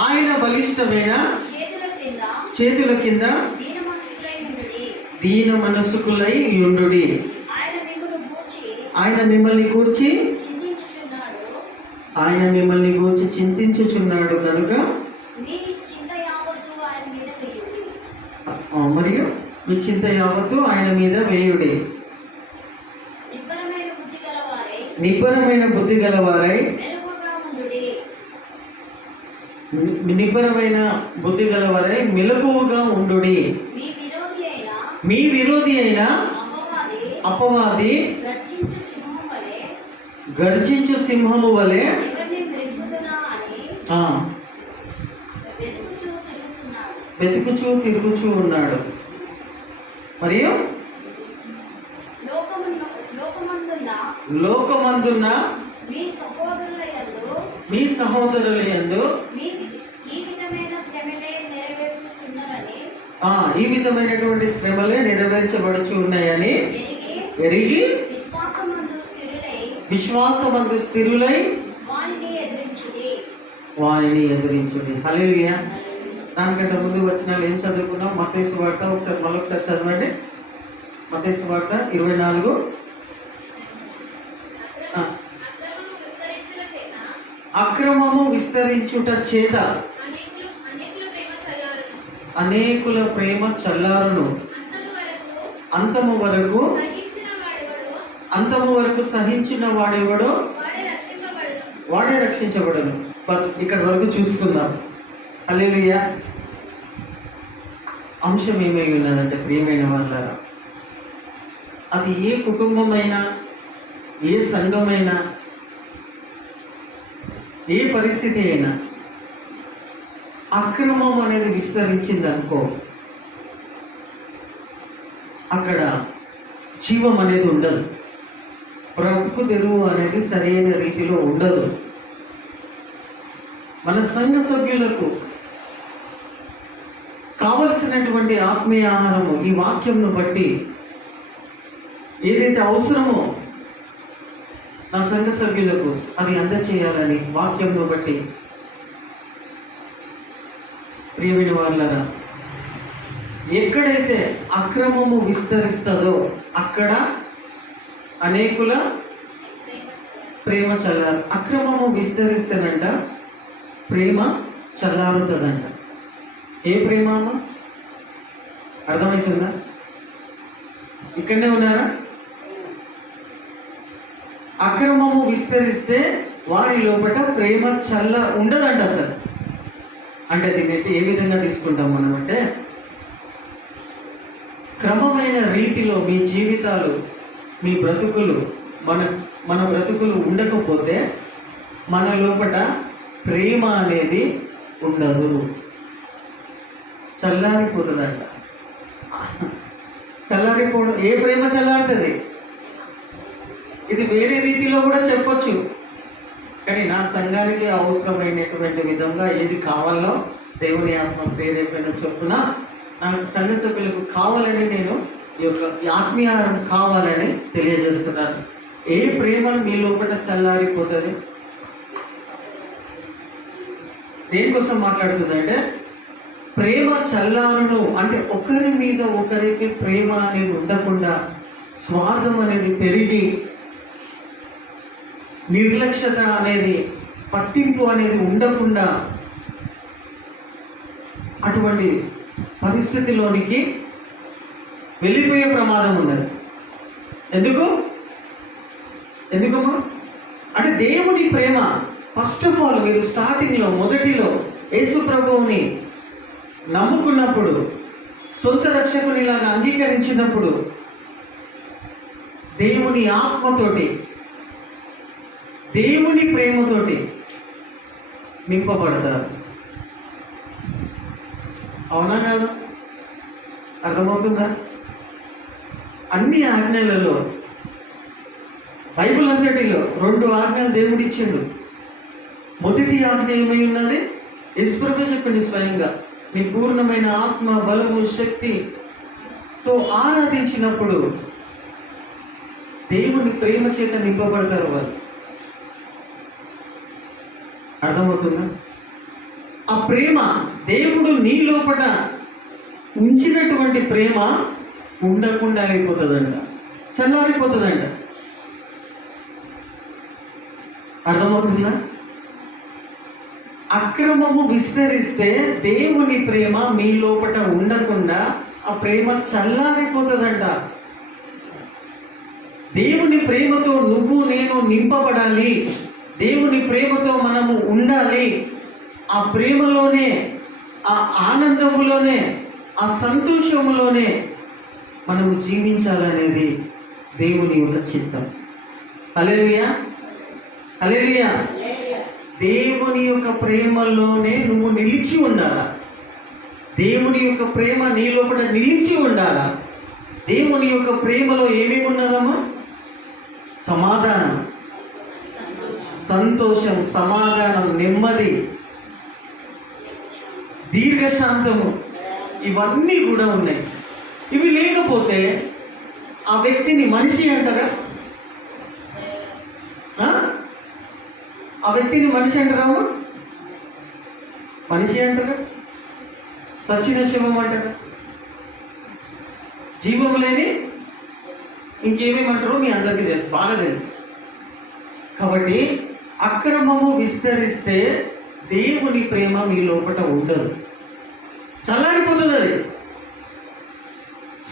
ఆయన బలిష్టమైన చేతుల కింద దీన మనసుకులై యుండుడి. ఆయన మిమ్మల్ని గూర్చి చింతించుచున్నాడు కనుక మరియు మీ చింత యావత్తు ఆయన మీద వేయుడి. నిబ్బరమైన బుద్ధి గలవారై మెలకువగా ఉండుడి. మీ విరోధి అయిన అపవాది గర్జించు సింహము వలె వెతుకుచూ తిరుగుచూ ఉన్నాడు. మరియు లోకమందున్న మీ సహోదరుల యందు ఈ విధమైనటువంటి శ్రమలే నెరవేర్చబడుచు ఉన్నాయని ఎరిగి విశ్వాసమందు స్థిరులై వారిని ఎదిరించుడి. హల్లెలూయా. దానికంటే ముందు వచనాలు ఏం చదువుకున్నాం? మత్తయి సువార్త మరొకసారి చదవండి. మత్తయి సువార్త 24. అక్రమము విస్తరించుట చేత అనేకుల ప్రేమ చల్లారును, అంతము వరకు సహించిన వాడెవడో వాడే రక్షించబడను. బస్ ఇక్కడ వరకు చూసుకుందాం. హల్లెలూయా. అంశం ఏమై ఉన్నదంటే ప్రియమైన వాళ్ళారా, అది ఏ కుటుంబమైనా, ఏ సంఘమైనా, ఏ పరిస్థితి అయినా అక్రమం అనేది విస్తరించిందనుకో, అక్కడ జీవం అనేది ఉండదు. బ్రతుకు తెరువు అనేది సరైన రీతిలో ఉండదు. మన సంఘ సభ్యులకు కావలసినటువంటి ఆత్మీయ ఆహారము ఈ వాక్యంను బట్టి ఏదైతే అవసరమో నా సంఘ సభ్యులకు అది అందచేయాలని వాక్యంను బట్టి ప్రియమైన వాళ్ళరా, ఎక్కడైతే అక్రమము విస్తరిస్తుందో అక్కడ అనేకుల ప్రేమ చల్లారు. అక్రమము విస్తరిస్తేనంట ప్రేమ చల్లారుతుందంట. ఏ ప్రేమ అమ్మ? అర్థమవుతుందా? ఇక్కడనే ఉన్నారా? అక్రమము విస్తరిస్తే వారి లోపల ప్రేమ ఉండదంట అసలు. అంటే దీన్ని ఏ విధంగా తీసుకుంటాం మనం అంటే, క్రమమైన రీతిలో మీ జీవితాలు, మీ బ్రతుకులు, మన బ్రతుకులు ఉండకపోతే మన లోపల ప్రేమ అనేది ఉండదు, చల్లారిపోతుందంట. చల్లారిపోవడం, ఏ ప్రేమ చల్లారుతుంది? ఇది వేరే రీతిలో కూడా చెప్పొచ్చు, కానీ నా సంఘానికి అవసరమైనటువంటి విధంగా ఏది కావాలో దేవుని ఆత్మ ప్రేరేపణ చొప్పున నా సంఘ సభ్యులకు కావాలని నేను ఈ యొక్క ఆత్మీయారం కావాలని తెలియజేస్తున్నాను. ఏ ప్రేమ మీ లోపల చల్లారిపోతుంది? దేనికోసం మాట్లాడుతుందంటే, ప్రేమ చల్లారును అంటే ఒకరి మీద ఒకరికి ప్రేమ అనేది ఉండకుండా, స్వార్థం అనేది పెరిగి, నిర్లక్ష్యత అనేది, పట్టింపు అనేది ఉండకుండా అటువంటి పరిస్థితిలోనికి వెళ్ళిపోయే ప్రమాదం ఉన్నది. ఎందుకమ్మా అంటే దేవుని ప్రేమ ఫస్ట్ ఆఫ్ ఆల్ మీరు స్టార్టింగ్లో మొదటిలో యేసు ప్రభువుని నమ్ముకున్నప్పుడు, సొంత రక్షకునిలాగా అంగీకరించినప్పుడు దేవుని ఆత్మతోటి, దేవుని ప్రేమతోటి నింపబడతారు. అవునా కాదు? అర్థమవుతుందా? అన్ని ఆజ్ఞలలో, బైబిల్ అంతటిలో 2 ఆజ్ఞలు దేవుడు ఇచ్చిండు. మొదటి ఆజ్ఞ ఏమై ఉన్నది? యేసు ప్రభువే చెప్పింది స్వయంగా, నీ పూర్ణమైన ఆత్మ, బలము, శక్తితో ఆరాధించినప్పుడు దేవుని ప్రేమ చేత నింపబడతారు వాళ్ళు. అర్థమవుతుందా? ఆ ప్రేమ, దేవుడు నీ లోపల ఉంచినటువంటి ప్రేమ ఉండకుండా అయిపోతుందంట, చల్లారిపోతుందంట. అర్థమవుతుందా? అక్రమము విస్తరిస్తే దేవుని ప్రేమ మీ లోపల ఉండకుండా ఆ ప్రేమ చల్లారిపోతుందంట. దేవుని ప్రేమతో నువ్వు నేను నింపబడాలి, దేవుని ప్రేమతో మనము ఉండాలి. ఆ ప్రేమలోనే, ఆ ఆనందములోనే, ఆ సంతోషములోనే మనము జీవించాలనేది దేవుని యొక్క చిత్తం. హల్లెలూయా, హల్లెలూయా. దేవుని యొక్క ప్రేమలోనే నువ్వు నిలిచి ఉండాలా. దేవుని యొక్క ప్రేమ నీ లోపల నిలిచి ఉండాలా. దేవుని యొక్క ప్రేమలో ఏమేమి ఉన్నదమ్మా? సమాధానం, సంతోషం, సమాధానం, నెమ్మది, దీర్ఘశాంతము, ఇవన్నీ కూడా ఉన్నాయి. ఇవి లేకపోతే ఆ వ్యక్తిని మనిషి అంటారా? ఆ వ్యక్తిని మనిషి అంటారా? మనిషి అంటారా? సచిన శివం అంటారా? జీవం లేని ఇంకేమేమంటారో మీ అందరికీ తెలుసు, బాగా తెలుసు. కాబట్టి అక్రమము విస్తరిస్తే దేవుని ప్రేమ మీ లోపల ఉండదు, చల్లారిపోతుంది. అది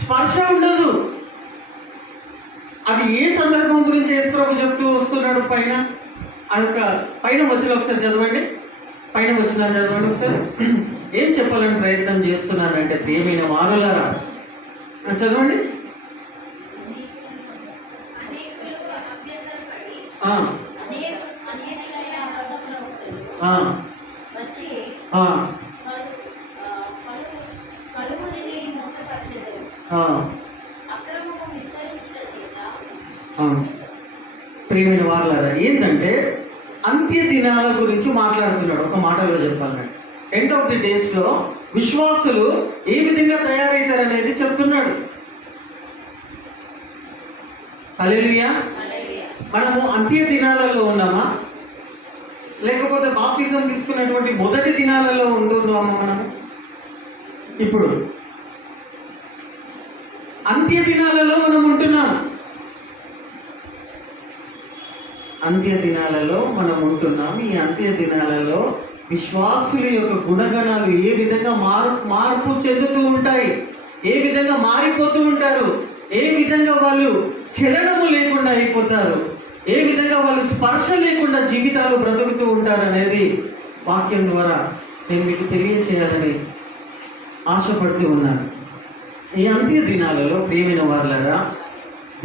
స్పర్శ ఉండదు. అది ఏ సందర్భం గురించి యేసు ప్రభు చెప్తూ వస్తున్నాడు? పైన ఆ యొక్క పైన వచ్చిన ఒకసారి చదవండి, పైన వచ్చిన చదవండి ఒకసారి. ఏం చెప్పాలని ప్రయత్నం చేస్తున్నానంటే, ప్రియమైన వారులారా, చదవండి. ప్రియమైన వారులారా, ఏంటంటే అంత్య దినాల గురించి మాట్లాడుతున్నాడు. ఒక మాటలో చెప్పాలంటే ఎండ్ ఆఫ్ ది డేస్లో విశ్వాసులు ఏ విధంగా తయారవుతారనేది చెప్తున్నాడు. హల్లెలూయా. మనము అంత్య దినాలలో ఉన్నామా, లేకపోతే బాప్తిజం తీసుకున్నటువంటి మొదటి దినాలలో ఉంటున్నామా? మనము ఇప్పుడు అంత్య దినాలలో మనం ఉంటున్నాం. అంత్య దినాలలో మనం ఉంటున్నాం. ఈ అంత్య దినాలలో విశ్వాసుల యొక్క గుణగణాలు ఏ విధంగా మార్పు చెందుతూ ఉంటాయి, ఏ విధంగా మారిపోతూ ఉంటారు, ఏ విధంగా వాళ్ళు చలనము లేకుండా అయిపోతారు, ఏ విధంగా వాళ్ళు స్పర్శ లేకుండా జీవితాలు బ్రతుకుతూ ఉంటారు అనేది వాక్యం ద్వారా నేను మీకు తెలియచేయాలని ఆశపడుతూ ఉన్నాను. ఈ అంత్య దినాలలో ప్రియమైన వారులారా,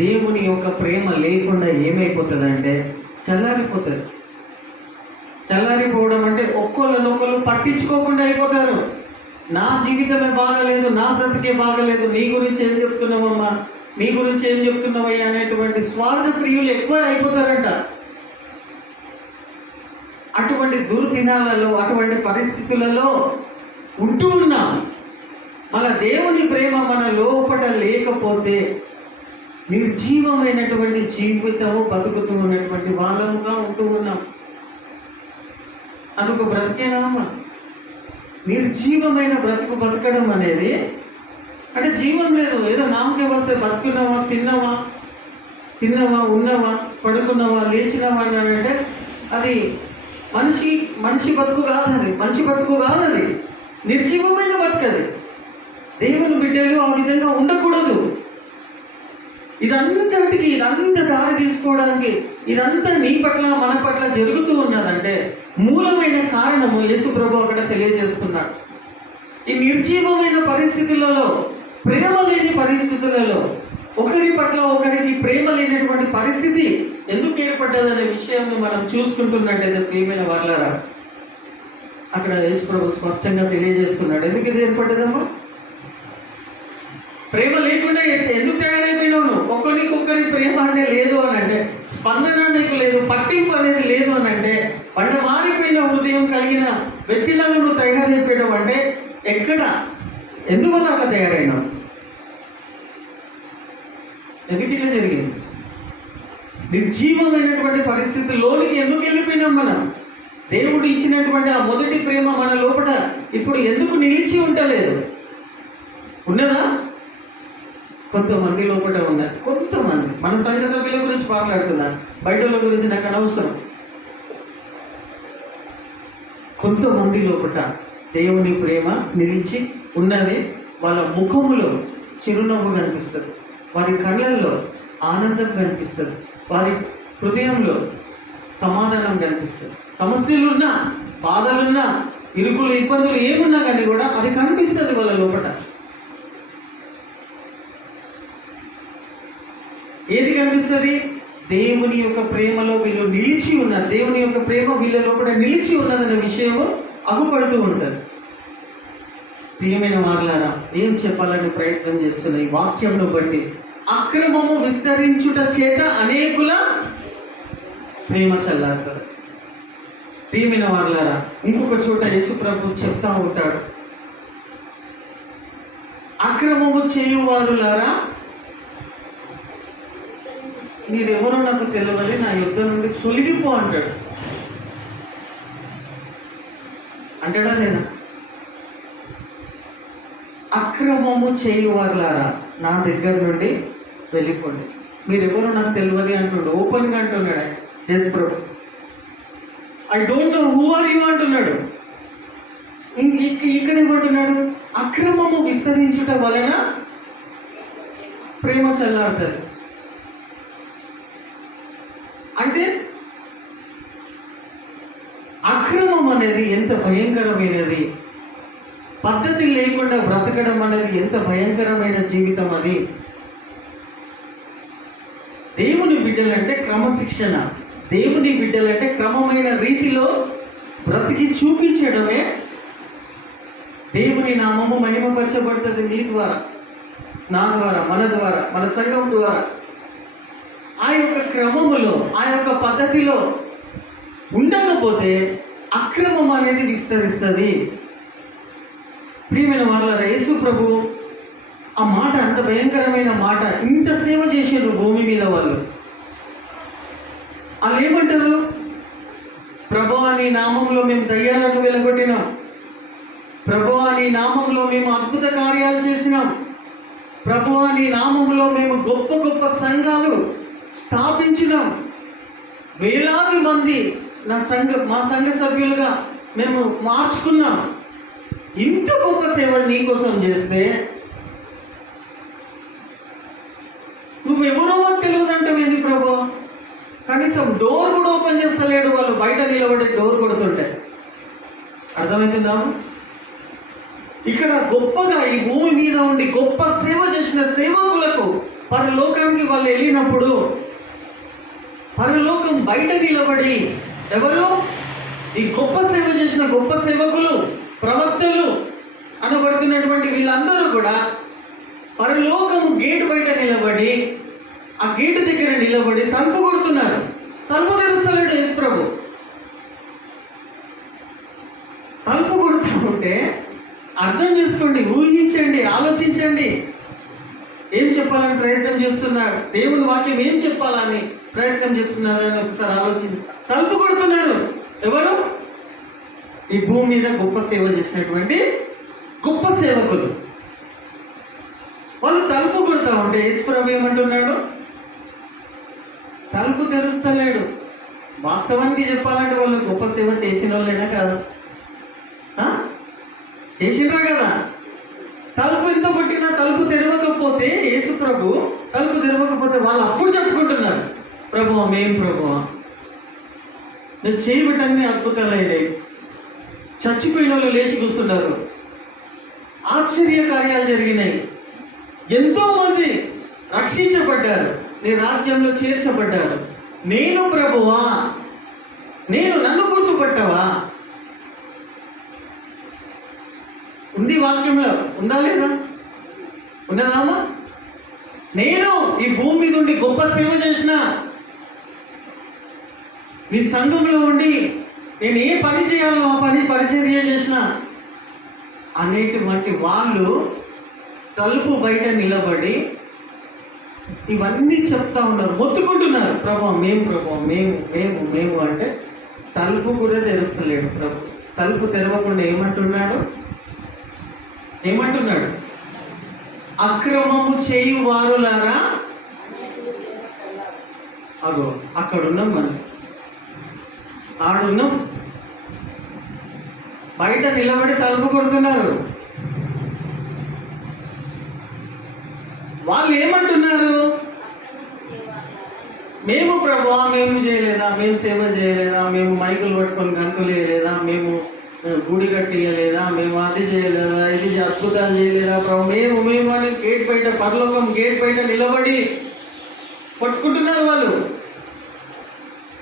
దేవుని యొక్క ప్రేమ లేకుండా ఏమైపోతుందంటే చల్లారిపోతుంది. చల్లారిపోవడం అంటే ఒక్కొక్కరు పట్టించుకోకుండా అయిపోతారు. నా జీవితమే బాగలేదు, నా బ్రతికే బాగలేదు, నీ గురించి ఏం చెప్తున్నావమ్మా, నీ గురించి ఏం చెప్తున్నావయ్యా అనేటువంటి స్వార్థ ప్రియులు ఎక్కువ అయిపోతారంట. అటువంటి దుర్దినాలలో, అటువంటి పరిస్థితులలో ఉంటూ ఉన్నాం. మన దేవుని ప్రేమ మన లోపల లేకపోతే నిర్జీవమైనటువంటి జీవితము బతుకుతూ ఉన్నటువంటి వాళ్ళముగా ఉంటూ ఉన్నాం. అదొక బ్రతికేనామా? నిర్జీవమైన బ్రతుకు బతకడం అనేది అంటే జీవం లేదు, ఏదో నామకే వస్తే బతుకున్నావా, తిన్నావా, ఉన్నావా, పడుకున్నావా, లేచినావా అంటే అది మనిషి బతుకు కాదు. అది మంచి బతుకు కాదు, అది నిర్జీవమైన బతుకది. దేవుని బిడ్డలు ఆ విధంగా ఉండకూడదు. ఇదంతా దారి తీసుకోవడానికి, ఇదంతా నీ పట్ల మన పట్ల జరుగుతూ ఉన్నదంటే మూలమైన కారణము యేసు ప్రభు అక్కడ తెలియజేస్తున్నాడు. ఈ నిర్జీవమైన పరిస్థితులలో, ప్రేమ లేని పరిస్థితులలో, ఒకరి పట్ల ఒకరికి ప్రేమ లేనటువంటి పరిస్థితి ఎందుకు ఏర్పడ్డదనే విషయాన్ని మనం చూసుకుంటున్నట్టయితే ప్రియమైన వారులారా, అక్కడ యేసు ప్రభు స్పష్టంగా తెలియజేస్తున్నాడు. ఎందుకు ఇది ఏర్పడ్డదమ్మా? ప్రేమ లేకుండా ఎందుకు తయారైపోయినావు? ఒకరికొకరి ప్రేమ అంటే లేదు అని అంటే, స్పందన నీకు లేదు, పట్టింపు అనేది లేదు అని అంటే, మారిపోయిన హృదయం కలిగిన వ్యక్తిలాగా నువ్వు తయారైపోయినావు అంటే ఎక్కడ, ఎందువల్ల అట్లా తయారైనావు? ఎందుకు ఇట్లా జరిగింది? నిర్జీవమైనటువంటి పరిస్థితుల్లోనికి ఎందుకు వెళ్ళిపోయినాం? మనం దేవుడు ఇచ్చినటువంటి ఆ మొదటి ప్రేమ మన లోపల ఇప్పుడు ఎందుకు నిలిచి ఉండలేదు? ఉన్నదా? కొంతమంది లోపల ఉన్నది. కొంతమంది మన సంఘ సభ్యుల గురించి మాట్లాడుతున్నా, బయట వాళ్ళ గురించి నాకు అనవసరం. కొంతమంది లోపల దేవుని ప్రేమ నిలిచి ఉన్నది. వాళ్ళ ముఖములో చిరునవ్వు కనిపిస్తుంది, వారి కళ్ళల్లో ఆనందం కనిపిస్తుంది, వారి హృదయంలో సమాధానం కనిపిస్తుంది. సమస్యలున్నా, బాధలున్నా, ఇరుకులు ఇబ్బందులు ఏమున్నా కానీ కూడా అది కనిపిస్తుంది వాళ్ళ లోపల. ఏది కనిపిస్తుంది? దేవుని యొక్క ప్రేమలో వీళ్ళు నిలిచి ఉన్నారు, దేవుని యొక్క ప్రేమ వీళ్ళ లోపల నిలిచి ఉన్నదన్న విషయము అగుపడుతూ ఉంటుంది. ప్రియమైన వారలారా, ఏం చెప్పాలని ప్రయత్నం చేస్తున్న ఈ వాక్యంను బట్టి, అక్రమము విస్తరించుట చేత అనేకుల ప్రేమ చల్లారుతారు. ప్రియమైన వారలారా, ఇంకొక చోట యేసుప్రభు చెప్తా ఉంటాడు, అక్రమము చేయువారులారా మీరెవరో నాకు తెలియదు, నా యుద్ధం నుండి తొలగిపో అంటాడు. అంటాడా లేదా? అక్రమము చేయువారులారా నా దగ్గర నుండి వెళ్ళిపోండి, మీరెవరో నాకు తెలియదు అంటుండు. ఓపెన్గా అంటున్నాడు ఆయన యేసు ప్రభు. I don't know who are you అంటున్నాడు. ఇక్కడ ఏమంటున్నాడు? అక్రమము విస్తరించుట వలన ప్రేమ చల్లారుతుంది. అంటే అక్రమం అనేది ఎంత భయంకరమైనది, పద్ధతి లేకుండా బ్రతకడం అనేది ఎంత భయంకరమైన జీవితం అది. దేవుని బిడ్డలంటే క్రమశిక్షణ, దేవుని బిడ్డలంటే క్రమమైన రీతిలో బ్రతికి చూపించడమే దేవుని నామము మహిమపరచబడుతుంది. నీ ద్వారా, నా ద్వారా, మన ద్వారా, మన సంఘం ద్వారా. ఆ యొక్క క్రమములో, ఆ యొక్క పద్ధతిలో ఉండకపోతే అక్రమం అనేది విస్తరిస్తుంది. ప్రియమైన వారలారా, యేసు ప్రభు ఆ మాట అంత భయంకరమైన మాట. ఇంత సేవ చేసారు భూమి మీద వాళ్ళు ఏమంటారు? ప్రభువా నీ నామంలో మేము దయ్యాలను వెలగొట్టినాం, ప్రభువా నీ నామంలో మేము అద్భుత కార్యాలు చేసినాం, ప్రభువా నీ నామంలో మేము గొప్ప గొప్ప సంఘాలు స్థాపించినాం, వేలాది మంది మా సంఘ సభ్యులుగా మేము మార్చుకున్నాం. ఇంత గొప్ప సేవ నీకోసం చేస్తే నువ్వెవరో మాకు తెలియదంటావు ఏంది ప్రభు? కనీసం డోర్ కూడా ఓపెన్ చేస్తలేడు, వాళ్ళు బయట నిలబడి డోర్ కొడుతుంటే. అర్థమవుతుందా? ఇక్కడ గొప్పగా ఈ భూమి మీద ఉండి గొప్ప సేవ చేసిన సేవకులకు పరలోకానికి వాళ్ళు వెళ్ళినప్పుడు, పరలోకం బయట నిలబడి ఎవరు? ఈ గొప్ప సేవ చేసిన గొప్ప సేవకులు, ప్రవక్తలు అనబడుతున్నటువంటి వీళ్ళందరూ కూడా పరలోకము గేటు బయట నిలబడి, ఆ గేటు దగ్గర నిలబడి తలుపు కొడుతున్నారు. తలుపు తెరుస్తలేడు యేసు ప్రభు. తలుపు కొడుతూ ఉంటే అర్థం చేసుకోండి, ఊహించండి, ఆలోచించండి. ఏం చెప్పాలని ప్రయత్నం చేస్తున్నారు? దేవుని వాక్యం ఏం చెప్పాలని ప్రయత్నం చేస్తున్నారని ఒకసారి ఆలోచించి. తలుపు కొడుతున్నారు ఎవరు? ఈ భూమి మీద గొప్ప సేవ చేసినటువంటి గొప్ప సేవకులు. వాళ్ళు తలుపు కొడతా ఉంటే యేసు ప్రభు ఏమంటున్నాడు? తలుపు తెరుస్తలేడు. వాస్తవానికి చెప్పాలంటే వాళ్ళు గొప్ప సేవ చేసిన వాళ్ళైనా కాదు, చేసినరా కదా? తలుపు ఎంత కొట్టినా తలుపు తెరవకపోతే, యేసు ప్రభు తలుపు తెరవకపోతే వాళ్ళు అప్పుడు చెప్పుకుంటున్నారు, ప్రభువా మేం ప్రభువా నేను చేయబట్టన్నీ అద్భుతాలైనాయి, చచ్చిపోయిన వాళ్ళు లేచి కూర్చున్నారు, ఆశ్చర్య కార్యాలు జరిగినాయి, ఎంతోమంది రక్షించబడ్డారు, నీ రాజ్యంలో చేర్చబడ్డారు. నేను ప్రభువా, నన్ను గుర్తుపట్టావా? ఉంది వాక్యంలో, ఉందా లేదా? ఉన్నదామా? నేను ఈ భూమి మీద ఉండి గొప్ప సేవ చేసిన, నీ సంఘంలో ఉండి నేను ఏ పని చేయాలో ఆ పని పరిచర్య చేసిన అనేటువంటి వాళ్ళు తలుపు బయట నిలబడి ఇవన్నీ చెప్తా ఉన్నారు, మొత్తుకుంటున్నారు, ప్రభు మేము ప్రభు మేము మేము మేము అంటే తలుపు కూడా తెరుస్తలేడు ప్రభు. తలుపు తెరవకుండా ఏమంటున్నాడు? అక్రమము చేయు వారులారా. అగో అక్కడున్నాం మనం, ఆడున్నాం. బయట నిలబడి తలుపు కొడుతున్నారు. వాళ్ళు ఏమంటున్నారు? మేము ప్రభువా మేము చేయలేదా, మేము సేవ చేయలేదా, మేము మైకులు పట్టుకొని గంతులు వేయలేదా, మేము గుడి కట్టియలేదా, మేము అది చేయలేదా, ఇది అద్భుతాలు చేయలేదా ప్రభు, మేము అని గేట్ బయట, పరలోకం గేట్ బయట నిలబడి పట్టుకుంటున్నారు. వాళ్ళు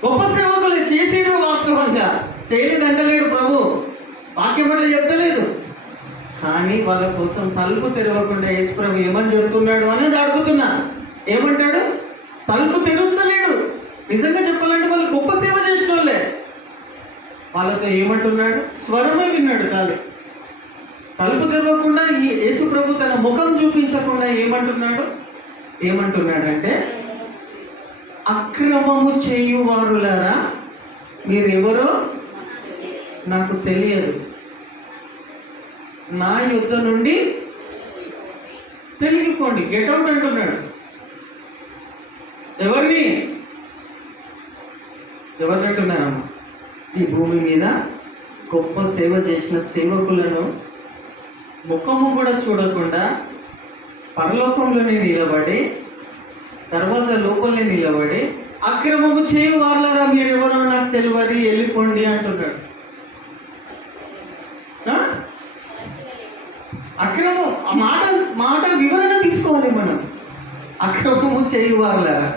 గొప్ప సేవకులు చేసేడు, వాస్తవంగా చేయలేదంటలేడు ప్రభు, వాక్యం అట్లా చెప్తలేదు. కానీ వాళ్ళ కోసం తలుపు తెరవకుండా యేసు ప్రభు ఏమని చెప్తున్నాడు అనేది అడుగుతున్నా. ఏమంటాడు? తలుపు తెరుస్తలేడు. నిజంగా చెప్పాలంటే వాళ్ళు గొప్ప సేవ చేసిన వాళ్ళే. వాళ్ళతో ఏమంటున్నాడు? స్వరమే విన్నాడు కానీ తలుపు తెరవకుండా యేసు ప్రభు తన ముఖం చూపించకుండా ఏమంటున్నాడంటే, అక్రమము చేయువారులారా మీరెవరో నాకు తెలియదు, నా యుద్ధ నుండి తొలగిపోండి, గెట్అవుట్ అంటున్నాడు. ఎవరిని అంటున్నారమ్మా? ఈ భూమి మీద గొప్ప సేవ చేసిన సేవకులను ముఖము కూడా చూడకుండా పరలోకంలోనే నిలబడి, దర్వాజా లోపలనే నిలబడి, అక్రమము చేయు వాళ్ళరా మీరెవరో నాకు తెలియదు, వెళ్ళిపోండి అంటున్నాడు. అక్రమం ఆ మాట వివరణ తీసుకోవాలి మనం. అక్రమము చేయు వాళ్ళరా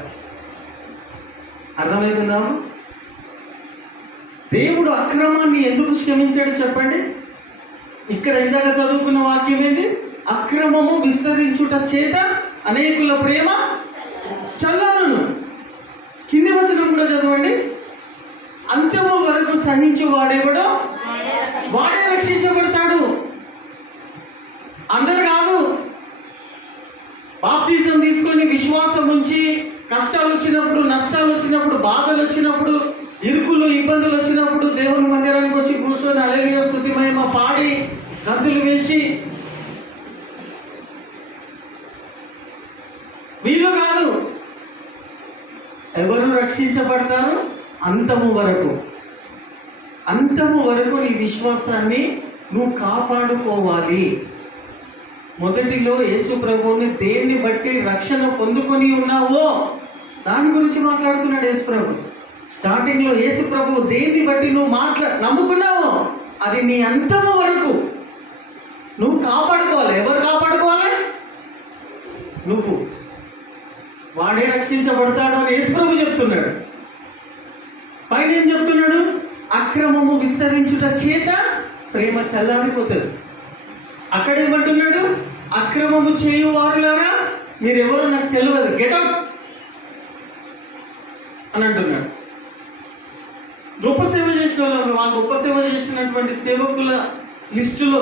అర్థమవుతుందా? దేవుడు అక్రమాన్ని ఎందుకు క్షమించాడు చెప్పండి? ఇక్కడ ఇందాక చదువుకున్న వాక్యం ఏంటి? అక్రమము విస్తరించుట చేత అనేకుల ప్రేమ చల్లారును. కింది వచనం కూడా చదవండి. అంత్యము వరకు సహించు వాడేవాడో వాడే రక్షించబడతాడు. అందరు కాదు. బాప్తిజం తీసుకొని విశ్వాసం ఉంచి కష్టాలు వచ్చినప్పుడు, నష్టాలు వచ్చినప్పుడు, బాధలు వచ్చినప్పుడు, ఇరుకులు ఇబ్బందులు వచ్చినప్పుడు దేవుని మందిరానికి వచ్చి కూర్చొని హల్లెలూయా స్తుతి మహిమ పాడి గంతులు వేసి వీళ్ళు కాదు. ఎవరు రక్షించబడతారు? అంతము వరకు నీ విశ్వాసాన్ని నువ్వు కాపాడుకోవాలి. మొదటిలో యేసు ప్రభువుని దేన్ని బట్టి రక్షణ పొందుకొని ఉన్నావో దాని గురించి మాట్లాడుతున్నాడు యేసు ప్రభు. స్టార్టింగ్లో యేసు ప్రభు దేన్ని బట్టి నువ్వు నమ్ముకున్నావో అది నీ అంతము వరకు నువ్వు కాపాడుకోవాలి. ఎవరు కాపాడుకోవాలి? నువ్వు. వాడే రక్షించబడతాడు అని యేసు ప్రభు చెప్తున్నాడు. పైన ఏం చెప్తున్నాడు? అక్రమము విస్తరించుట చేత ప్రేమ చల్లారిపోతుంది. అక్కడేమంటున్నాడు? అక్రమము చేయు వారులారా మీరెవరో నాకు తెలియదు, గెటౌట్ అని అంటున్నాడు. గొప్ప సేవ చేసిన వాళ్ళు, ఆ గొప్ప సేవ చేసినటువంటి సేవకుల లిస్టులో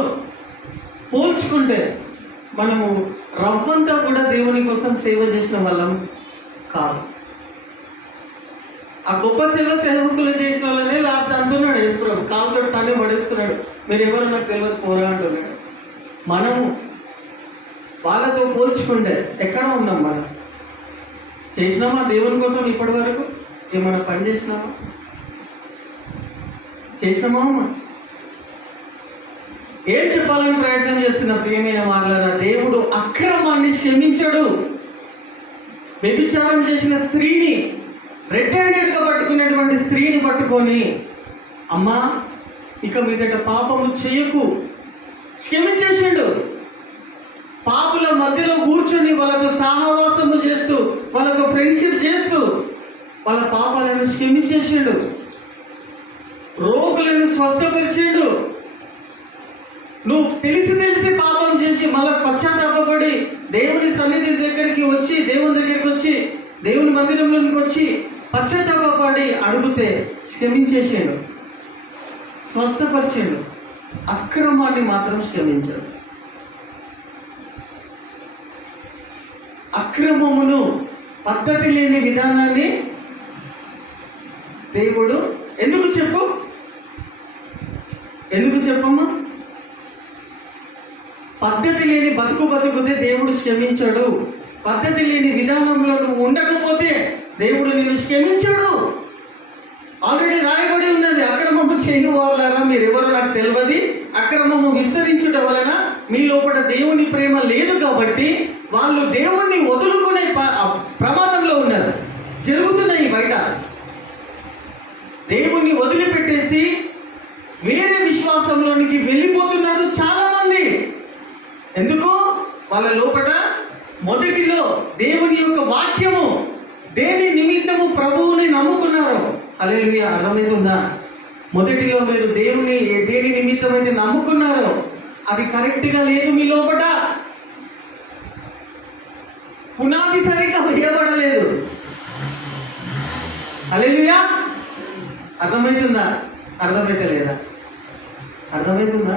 పోల్చుకుంటే మనము రవ్వంతా కూడా దేవుని కోసం సేవ చేసిన వాళ్ళం కాదు. ఆ గొప్ప సేవకులు చేసిన వాళ్ళనే లేకపోతే అంటున్నాడు యేసు ప్రభు, కాలుతో తానే పడేస్తున్నాడు. మీరు ఎవరు నాకు తెలియదు పోరా అంటున్నాడు. మనము వాళ్ళతో పోల్చుకుంటే ఎక్కడ ఉన్నాం? మనం చేసినామా దేవుని కోసం? ఇప్పటి వరకు ఏమైనా పని చేసినామా? అమ్మా? ఏం చెప్పాలని ప్రయత్నం చేస్తున్న ప్రియమైన వాళ్ళరా, దేవుడు అక్రమాన్ని క్షమించడు. వ్యభిచారం చేసిన స్త్రీని, రెడ్ హ్యాండెడ్గా పట్టుకున్నటువంటి స్త్రీని పట్టుకొని, అమ్మా ఇక మీదట పాపము చేయకు, క్షమించేసిండు. పాపుల మధ్యలో కూర్చొని వాళ్ళతో సహవాసము చేస్తూ, వాళ్ళతో ఫ్రెండ్షిప్ చేస్తూ వాళ్ళ పాపాలను క్షమించేసిండు. రోగులను స్వస్థపరిచిండు. నువ్వు తెలిసి పాపం చేసి మళ్ళీ పశ్చాత్తాపడి దేవుని సన్నిధి దగ్గరికి వచ్చి, దేవుని మందిరంలోకి వచ్చి పశ్చాత్తాపడి అడిగితే క్షమించేసిండు, స్వస్థపరిచిండు. అక్రమాన్ని మాత్రం క్షమించాడు. అక్రమమును, పద్ధతి లేని విధానాన్ని దేవుడు ఎందుకు చెప్పు? ఎందుకు చెప్పమ్మా? పద్ధతి లేని బతుకుతే దేవుడు క్షమించడు. పద్ధతి లేని విధానంలో నువ్వు ఉండకపోతే దేవుడు నిన్ను క్షమించడు. ఆల్రెడీ రాయబడి ఉన్నది, అక్రమము చేయువారులారా మీరెవరో నాకు తెలియదు, అక్రమము విస్తరించుట వలన మీ లోపల దేవుని ప్రేమ లేదు కాబట్టి వాళ్ళు దేవుణ్ణి వదులుకునే ప్రమాదంలో ఉన్నారు. జరుగుతున్నాయి బయట. దేవుణ్ణి వదిలిపెట్టేసి వేరే విశ్వాసంలోనికి వెళ్ళిపోతున్నారు చాలామంది. ఎందుకు? వాళ్ళ లోపల మొదటిలో దేవుని యొక్క వాక్యము, దేని నిమిత్తము ప్రభువుని నమ్ముకున్నారు. హల్లెలూయా. అర్థమవుతుందా? మొదటిలో మీరు దేవుని దేని నిమిత్తం అయితే నమ్ముకున్నారో అది కరెక్ట్గా లేదు. మీ లోపల పునాది సరిగ్గా వేయబడలేదు. హల్లెలూయా. అర్థమవుతుందా? అర్థమైతే లేదా? అర్థమవుతుందా?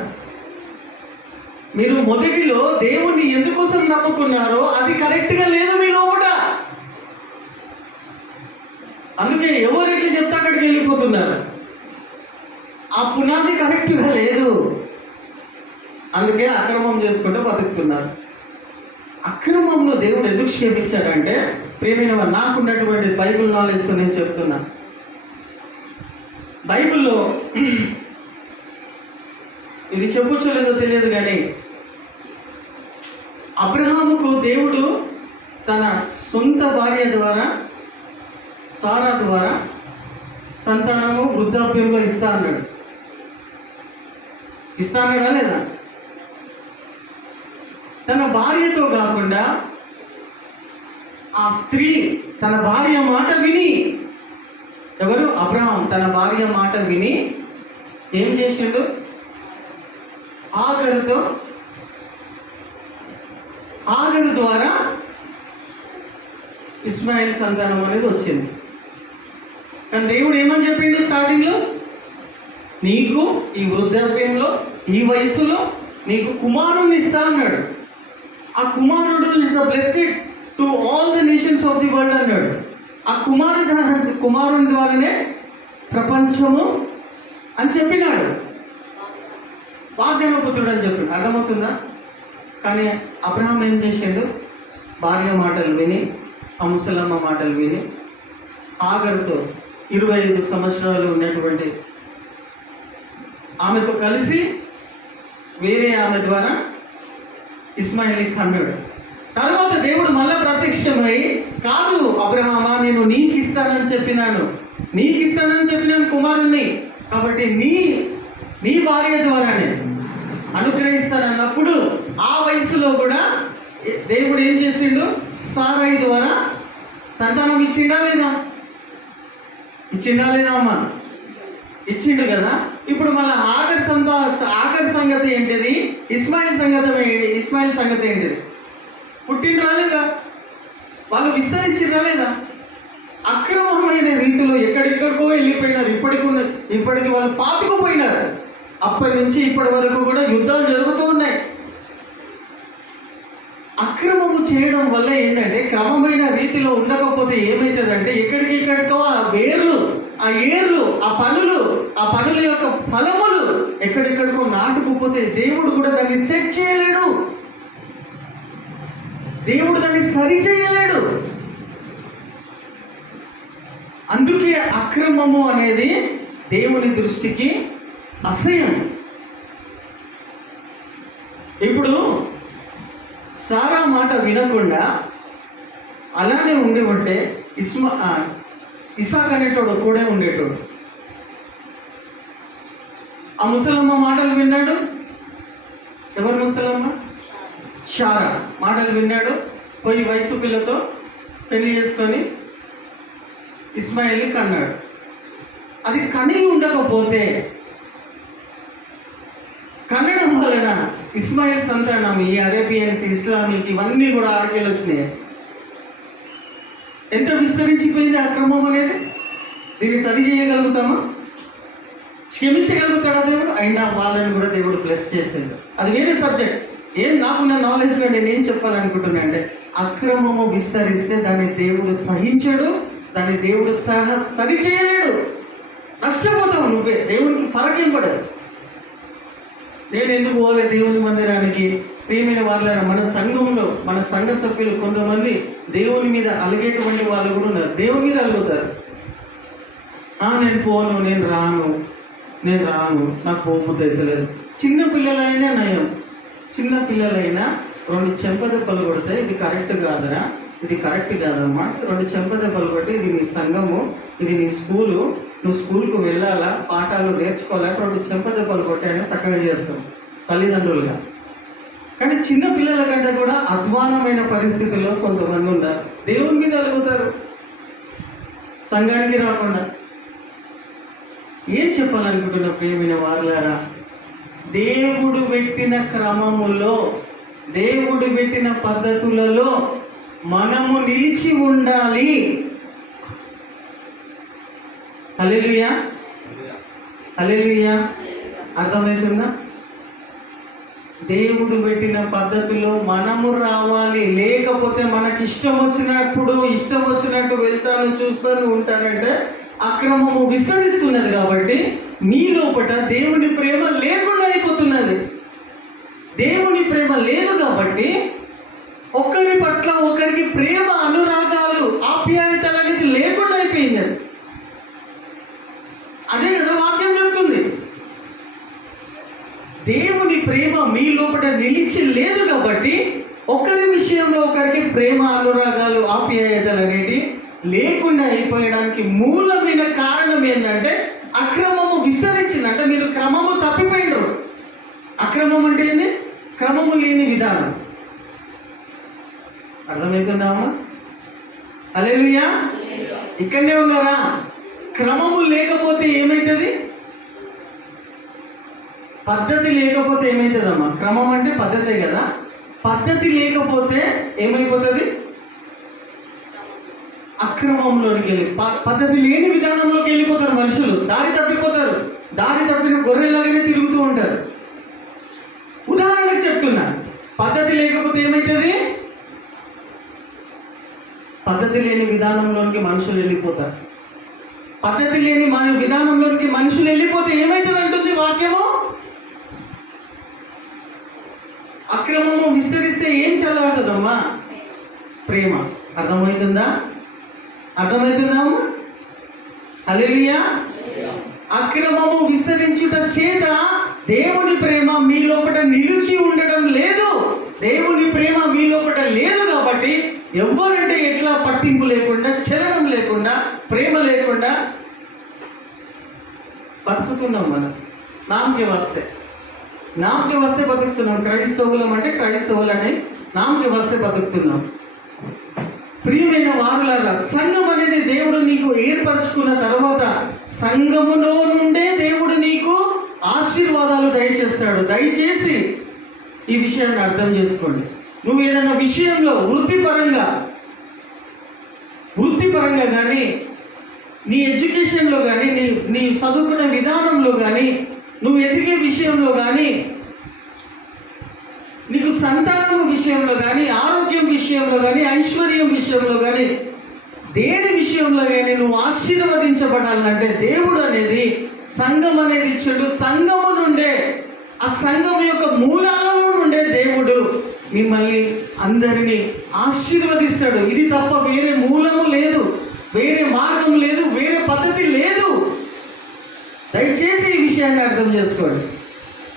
మీరు మొదటిలో దేవుణ్ణి ఎందుకోసం నమ్ముకున్నారో అది కరెక్ట్గా లేదు మీ లోపల. అందుకే ఎవరెట్లా చెప్తే అక్కడికి వెళ్ళిపోతున్నారు. ఆ పునాది కరెక్ట్గా లేదు. అందుకే అక్రమం చేసుకుంటూ బతుకుతున్నారు. అక్రమంలో దేవుడు ఎందుకు క్షమించాడంటే, ప్రేమైన నాకున్నటువంటి బైబిల్ నాలెడ్జ్తో నేను చెప్తున్నా. బైబిల్లో ఇది చెప్పొచ్చో లేదో తెలియదు కానీ అబ్రహాముకు దేవుడు తన సొంత భార్య ద్వారా, సారా ద్వారా సంతానము వృద్ధాప్యంలో ఇస్తా అన్నాడా లేదా? తన భార్యతో కాకుండా ఆ స్త్రీ తన భార్య మాట విని, ఎవరు? అబ్రహాం తన భార్య మాట విని ఏం చేసిండు? ఆగరు ద్వారా ఇస్మాయిల్ సంతానం అనేది వచ్చింది. కానీ దేవుడు ఏమని చెప్పిండు స్టార్టింగ్లో? నీకు ఈ వృద్ధాప్యంలో, ఈ వయసులో నీకు కుమారుణ్ణి ఇస్తా అన్నాడు. ఆ కుమారుడు is the blessed to all the nations of the world అన్నాడు. ఆ కుమారుని ద్వారానే ప్రపంచము అని చెప్పినాడు. వాగ్దాన పుత్రుడు అని చెప్పాడు. అర్థమవుతుందా? కానీ అబ్రహాం ఏం చేసిండు? భార్య మాటలు విని, ఆ ముసలమ్మ మాటలు విని, ఆగరుతో 25 సంవత్సరాలు ఉన్నటువంటి ఆమెతో కలిసి వేరే ఆమె ద్వారా ఇస్మాయిల్ని కన్నాడు. తర్వాత దేవుడు మళ్ళీ ప్రత్యక్షమై, కాదు అబ్రహామా, నేను నీకు ఇస్తానని చెప్పినాను కుమారుణ్ణి, కాబట్టి నీ భార్య ద్వారానే అనుగ్రహిస్తానన్నప్పుడు ఆ వయసులో కూడా దేవుడు ఏం చేసిండు? సారాయి ద్వారా సంతానం ఇచ్చిండా లేదా అమ్మా? ఇచ్చిండు కదా. ఇప్పుడు మళ్ళీ ఆఖరి సంగతి ఏంటిది? ఇస్మాయిల్ సంగతి ఏంటిది? పుట్టిండ్రా లేదా? వాళ్ళు విస్తరించిరా లేదా? అక్రమమైన రీతిలో ఎక్కడికో వెళ్ళిపోయినారు. ఇప్పటికి వాళ్ళు పాతుకుపోయినారు. అప్పటి నుంచి ఇప్పటి వరకు కూడా యుద్ధాలు జరుగుతూ ఉన్నాయి. అక్రమము చేయడం వల్ల ఏంటంటే, క్రమమైన రీతిలో ఉండకపోతే ఏమవుతుందంటే, ఎక్కడికో ఆ ఏర్లు ఆ పనుల యొక్క ఫలములు ఎక్కడెక్కడికో నాటుకుపోతే దేవుడు కూడా దాన్ని సెట్ చేయలేడు. దేవుడు దాన్ని సరి చేయలేడు. అందుకే అక్రమము అనేది దేవుని దృష్టికి అసహ్యం. ఇప్పుడు సారా మాట వినకుండా అలానే ఉంటే ఇసాక్ అనేటోడు కూడా ఉండేటోడు. ఆ ముసలమ్మ మాటలు విన్నాడు. ఎవరు ముసలమ్మ? షారా మాటలు విన్నాడు. పోయి వయసు పిల్లతో పెళ్లి చేసుకొని ఇస్మాయిల్ని కన్నాడు. అది కని ఉండకపోతే, కన్నడం వలన ఇస్మాయిల్ సంతానం ఈ అరేబియన్స్, ఇస్లామిక్ ఇవన్నీ కూడా ఆడికెళ్ళి వచ్చినాయి. ఎంత విస్తరించిపోయింది అక్రమం అనేది. దీన్ని సరి చేయగలుగుతామా? క్షమించగలుగుతాడా దేవుడు? అయినా వాళ్ళని కూడా దేవుడు బ్లెస్ చేసిండు. అది వేరే సబ్జెక్ట్. నాకున్న నాలెడ్జ్లో నేనేం చెప్పాలనుకుంటున్నా అంటే, అక్రమము విస్తరిస్తే దాన్ని దేవుడు సహించడు, దాన్ని దేవుడు సరి చేయలేడు. నష్టపోతావు నువ్వే, దేవునికి ఫరకేం పడదు. నేను ఎందుకు పోలే దేవుని మందిరానికి? ప్రియమైన వాళ్ళ మన సంఘంలో మన సంఘ సభ్యులు కొంతమంది దేవుని మీద అలిగేటువంటి వాళ్ళు కూడా ఉన్నారు. దేవుని మీద అలుగుతారు. నేను పోను, నేను రాను, నాకు పోబుద్ధి అవుతలేదు. చిన్న పిల్లలైనా నయం, చిన్న పిల్లలైనా 2 చెంపదెబ్బలు కొడితే ఇది కరెక్ట్ కాదురా, ఇది కరెక్ట్ కాదమ్మా, 2 చెంపదెబ్బలు కొట్టి ఇది నీ సంఘము, ఇది నీ స్కూలు, నువ్వు స్కూల్కు వెళ్ళాలా, పాఠాలు నేర్చుకోవాలా, 2 చెంపదెబ్బలు కొట్టాయని చక్కగా చేస్తాం తల్లిదండ్రులుగా. కానీ చిన్న పిల్లల కంటే కూడా అధ్వానమైన పరిస్థితుల్లో కొంతమంది ఉన్నారు. దేవుని మీద అలుగుతారు, సంఘానికి రాకుండా. ఏం చెప్పాలనుకుంటున్నా ప్రియమైన వారులారా? దేవుడు పెట్టిన క్రమములో, దేవుడు పెట్టిన పద్ధతులలో మనము నిలిచి ఉండాలి. హల్లెలూయా, హల్లెలూయా. అర్థమవుతుందా? దేవుడు పెట్టిన పద్ధతిలో మనము రావాలి. లేకపోతే మనకి ఇష్టం వచ్చినప్పుడు ఇష్టం వచ్చినట్టు వెళ్తాను, చూస్తాను, ఉంటానంటే అక్రమము విస్తరిస్తున్నది. కాబట్టి మీ లోపల దేవుని ప్రేమ లేకుండా అయిపోతున్నది. దేవుని ప్రేమ లేదు కాబట్టి ఒకరి పట్ల ఒకరికి ప్రేమ, అనురాగాలు, ఆప్యాయతలు అనేది లేకుండా అయిపోయింది. అదే కదా వాక్యం చెప్తుంది. దేవుని ప్రేమ మీ లోపల నిలిచి లేదు కాబట్టి ఒకరి విషయంలో ఒకరికి ప్రేమ, అనురాగాలు, ఆప్యాయతలు అనేవి లేకుండా అయిపోయడానికి మూలమైన కారణం ఏంటంటే అక్రమము విస్తరించింది. అంటే మీరు క్రమము తప్పిపోయినరు. అక్రమం అంటే ఏంది? క్రమము లేని విధానం. అర్థమవుతుందామా? హల్లెలూయా. ఇక్కడనే ఉన్నారా? క్రమము లేకపోతే ఏమవుతుంది? పద్ధతి లేకపోతే ఏమవుతుందమ్మా? క్రమం అంటే పద్ధతే కదా. పద్ధతి లేకపోతే ఏమైపోతుంది? అక్రమంలోనికి వెళ్ళి పద్ధతి లేని విధానంలోకి వెళ్ళిపోతారు మనుషులు. దారి తప్పిపోతారు. దారి తప్పిన గొర్రెలాగానే తిరుగుతూ ఉంటారు. ఉదాహరణకు చెప్తున్నా, పద్ధతి లేకపోతే ఏమవుతుంది? పద్ధతి లేని విధానంలోనికి మనుషులు వెళ్ళిపోతారు. పద్ధతి లేని మన విధానంలోనికి మనుషులు వెళ్ళిపోతే ఏమవుతుంది అంటుంది వాక్యము? అక్రమము విస్తరిస్తే ఏం చల్లారుతుందమ్మా? ప్రేమ. అర్థమవుతుందా? అర్థమవుతుందా అమ్మా? హల్లెలూయా. అక్రమము విస్తరించుట చేత దేవుని ప్రేమ మీ లోపల నిలిచి ఉండడం లేదు. దేవుని ప్రేమ మీ లోపల లేదు కాబట్టి ఎవరంటే ఎట్లా పట్టింపు లేకుండా, చలనం లేకుండా, ప్రేమ లేకుండా బతుకుతున్నాం. మనం నామకే వస్తే బతుకుతున్నాం. క్రైస్తవులం అంటే క్రైస్తవులని నామకే వస్తే బతుకుతున్నాం. ప్రియమైన వారులారా, సంఘం అనేది దేవుడు నీకు ఏర్పరచుకున్న తర్వాత సంఘములో నుండే దేవుడు నీకు ఆశీర్వాదాలు దయచేస్తాడు. దయచేసి ఈ విషయాన్ని అర్థం చేసుకోండి. నువ్వు ఏదైనా విషయంలో వృత్తిపరంగా కానీ, నీ ఎడ్యుకేషన్లో కానీ, నీ చదువుకునే విధానంలో కానీ, నువ్వు ఎదిగే విషయంలో కానీ, నీకు సంతానము విషయంలో కానీ, ఆరోగ్యం విషయంలో కానీ, ఐశ్వర్యం విషయంలో కానీ, దేని విషయంలో కానీ నువ్వు ఆశీర్వదించబడాలంటే దేవుడు అనేది, సంఘం అనేది ఇచ్చాడు. సంఘము నుండే, ఆ సంఘం యొక్క మూలాలలో నుండే దేవుడు మిమ్మల్ని అందరినీ ఆశీర్వదిస్తాడు. ఇది తప్ప వేరే మూలము లేదు, వేరే మార్గం లేదు, వేరే పద్ధతి లేదు. దయచేసి ఈ విషయాన్ని అర్థం చేసుకోండి.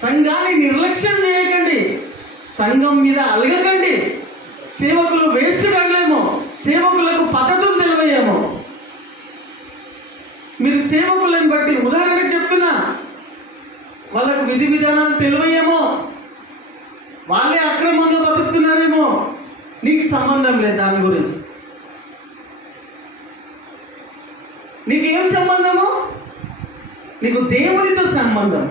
సంఘాన్ని నిర్లక్ష్యం చేయకండి, సంఘం మీద అలగకండి. సేవకులు వేస్ట్ కాగలేమో, సేవకులకు పద్ధతులు తెలివేయేమో. మీరు సేవకులను బట్టి ఉదాహరణకు చెప్తున్నా, వాళ్ళకు విధి విధానాలు తెలివేయేమో, వాళ్ళే అక్రమంగా బతుకుతున్నారేమో. నీకు సంబంధం లేదు దాని గురించి. నీకేం సంబంధము? నీకు దేవునితో సంబంధం.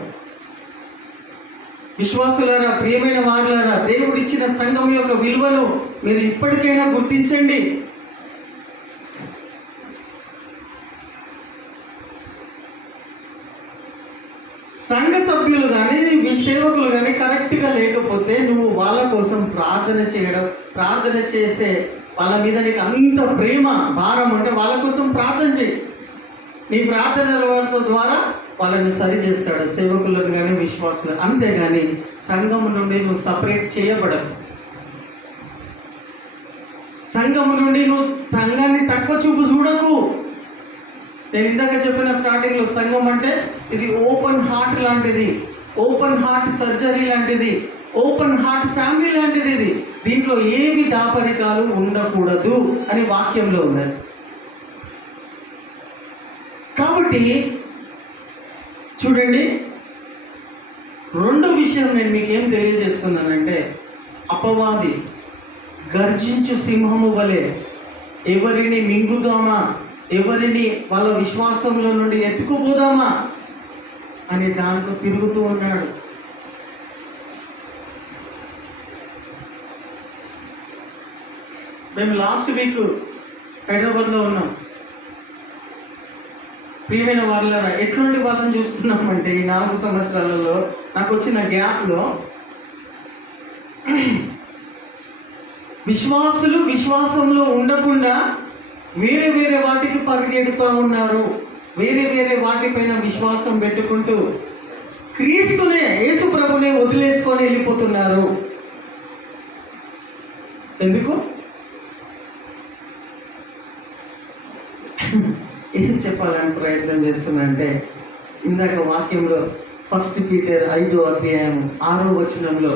విశ్వాసులారా, ప్రియమైన వారులారా, దేవుడిచ్చిన సంఘం యొక్క విలువను మీరు ఇప్పటికైనా గుర్తించండి. సంఘ సభ్యులు కానీ, మీ సేవకులు కానీ కరెక్ట్గా లేకపోతే నువ్వు వాళ్ళ కోసం ప్రార్థన చేసే వాళ్ళ మీద నీకు అంత ప్రేమ, భారం ఉంటే వాళ్ళ కోసం ప్రార్థన చేయి. నీ ప్రార్థనల ద్వారా వాళ్ళని సరి చేస్తాడు, సేవకులను కానీ విశ్వాసులు. అంతేగాని సంఘం నుండి నువ్వు సపరేట్ చేయబడవు. సంఘం నుండి నువ్వు సంఘాన్ని తక్కువ చూపు చూడకు. నేను ఇందాక చెప్పిన స్టార్టింగ్లో, సంఘం అంటే ఇది ఓపెన్ హార్ట్ లాంటిది, ఓపెన్ హార్ట్ సర్జరీ లాంటిది, ఓపెన్ హార్ట్ ఫ్యామిలీ లాంటిది. ఇది దీంట్లో ఏవి దాపరికాలు ఉండకూడదు అని వాక్యంలో ఉన్నది. కాబట్టి చూడండి, రెండో విషయం నేను మీకు ఏం తెలియజేస్తున్నానంటే, అపవాది గర్జించు సింహము వలె ఎవరిని మింగుదామా, ఎవరిని వాళ్ళ విశ్వాసంలో నుండి ఎత్తుకుపోదామా అని దాంట్లో తిరుగుతూ ఉన్నాడు. మేము లాస్ట్ వీక్ హైదరాబాద్లో ఉన్నాం. ప్రియమైన వాళ్ళరా, ఎట్లాంటి వాళ్ళని చూస్తున్నామంటే ఈ 4 సంవత్సరాలలో నాకు వచ్చిన గ్యాప్లో విశ్వాసులు విశ్వాసంలో ఉండకుండా వేరే వేరే వాటికి పరిగెడుతూ ఉన్నారు. వేరే వేరే వాటిపైన విశ్వాసం పెట్టుకుంటూ క్రీస్తునే, యేసు ప్రభునే వదిలేసుకొని వెళ్ళిపోతున్నారు. ఎందుకు? ఏం చెప్పాలని ప్రయత్నం చేస్తున్నా అంటే, ఇందాక వాక్యంలో 1 పీటర్ 5వ అధ్యాయం 6వ వచనంలో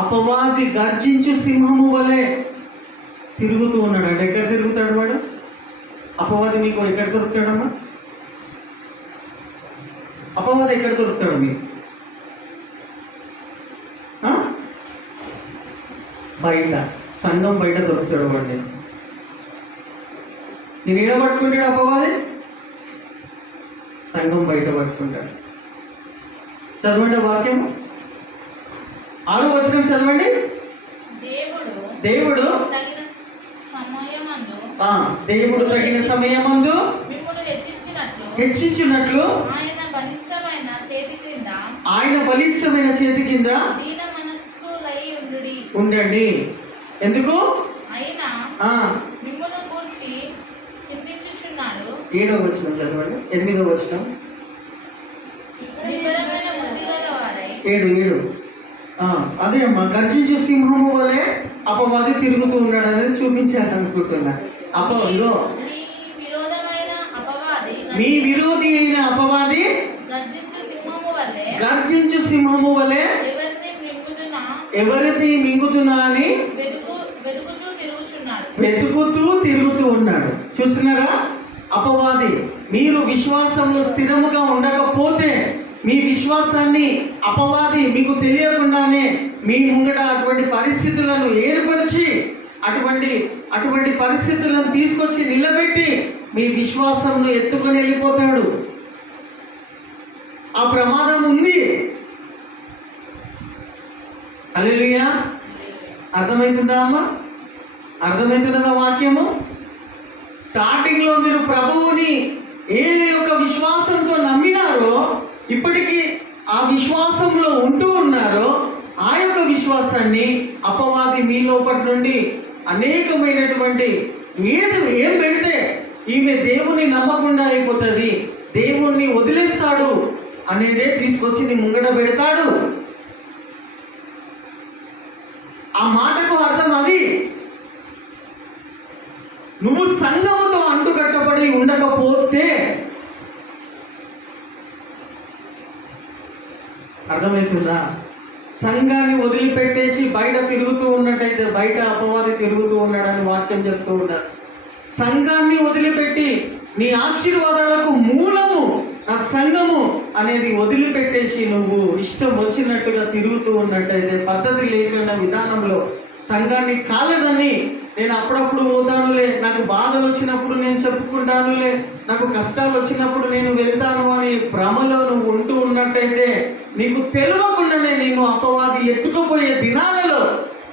అపవాది గర్జించు సింహము వలె తిరుగుతూ ఉన్నాడు. అంటే ఎక్కడ తిరుగుతాడు వాడు? అపవాది మీకు ఎక్కడ దొరుకుతాడమ్మా? అపవాది ఎక్కడ దొరుకుతాడు మీకు? బయట, సంఘం బయట దొరుకుతాడు వాడిని. నేను ఏడ పట్టుకుంటాడు అపవాది? సంఘం బయట పట్టుకుంటాడు. చదవండి వాక్యము, 6వ వచనం చదవండి. దేవుడు దేవుడు తగిన సమయమందు హెచ్చించినట్లు ఆయన బలిష్టమైన చేతి కింద ఉండండి. ఎందుకు? 7వ వచనం చదవండి, 8వ వచనం. 7 అదే అమ్మా, గర్జించు సింహము వలె అపవాది తిరుగుతూ ఉన్నాడు అనేది చూపించాలనుకుంటున్నా. మీ విరోధి అయిన అపవాది గర్జించు సింహము వలె ఎవరిని మింగుతున్నా అని వెతుకుతూ తిరుగుతూ ఉన్నాడు. చూస్తున్నారా? అపవాది మీరు విశ్వాసంలో స్థిరముగా ఉండకపోతే, మీ విశ్వాసాన్ని అపవాది మీకు తెలియకుండానే మీ ముంగట అటువంటి పరిస్థితులను ఏర్పరిచి అటువంటి పరిస్థితులను తీసుకొచ్చి నిలబెట్టి మీ విశ్వాసంను ఎత్తుకొని వెళ్ళిపోతాడు. ఆ ప్రమాదం ఉంది. హల్లెలూయా. అర్థమవుతుందా అమ్మా? అర్థమవుతున్నదా వాక్యము? స్టార్టింగ్లో మీరు ప్రభువుని ఏ యొక్క విశ్వాసంతో నమ్మినారో, ఇప్పటికీ ఆ విశ్వాసంలో ఉంటూ ఉన్నారో, ఆ యొక్క విశ్వాసాన్ని అపవాది మీ లోపటి నుండి అనేకమైనటువంటి ఏం పెడితే ఈమె దేవుణ్ణి నమ్మకుండా అయిపోతుంది, దేవుణ్ణి వదిలేస్తాడు అనేదే తీసుకొచ్చి నీ ముంగట పెడతాడు. ఆ మాటకు అర్థం అది. నువ్వు సంఘముతో అంటుకట్టబడి ఉండకపోతే, అర్థమవుతుందా? సంఘాన్ని వదిలిపెట్టేసి బయట తిరుగుతూ ఉన్నట్టయితే, బయట అపవాది తిరుగుతూ ఉన్నాడని వాక్యం చెప్తూ ఉంటారు. సంఘాన్ని వదిలిపెట్టి నీ ఆశీర్వాదాలకు మూలము నా సంఘము అనేది వదిలిపెట్టేసి నువ్వు ఇష్టం వచ్చినట్టుగా తిరుగుతూ ఉన్నట్టయితే, పద్ధతి లేకుండా విధానంలో సంఘాన్ని కాలేదని, నేను అప్పుడప్పుడు పోతానులే, నాకు బాధలు వచ్చినప్పుడు నేను చెప్పుకుంటానులే, నాకు కష్టాలు వచ్చినప్పుడు నేను వెళ్తాను అని భ్రమలో నువ్వు ఉంటూ ఉన్నట్టయితే, నీకు తెలియకుండానే నేను అపవాది ఎత్తుకుపోయే దినాలలో,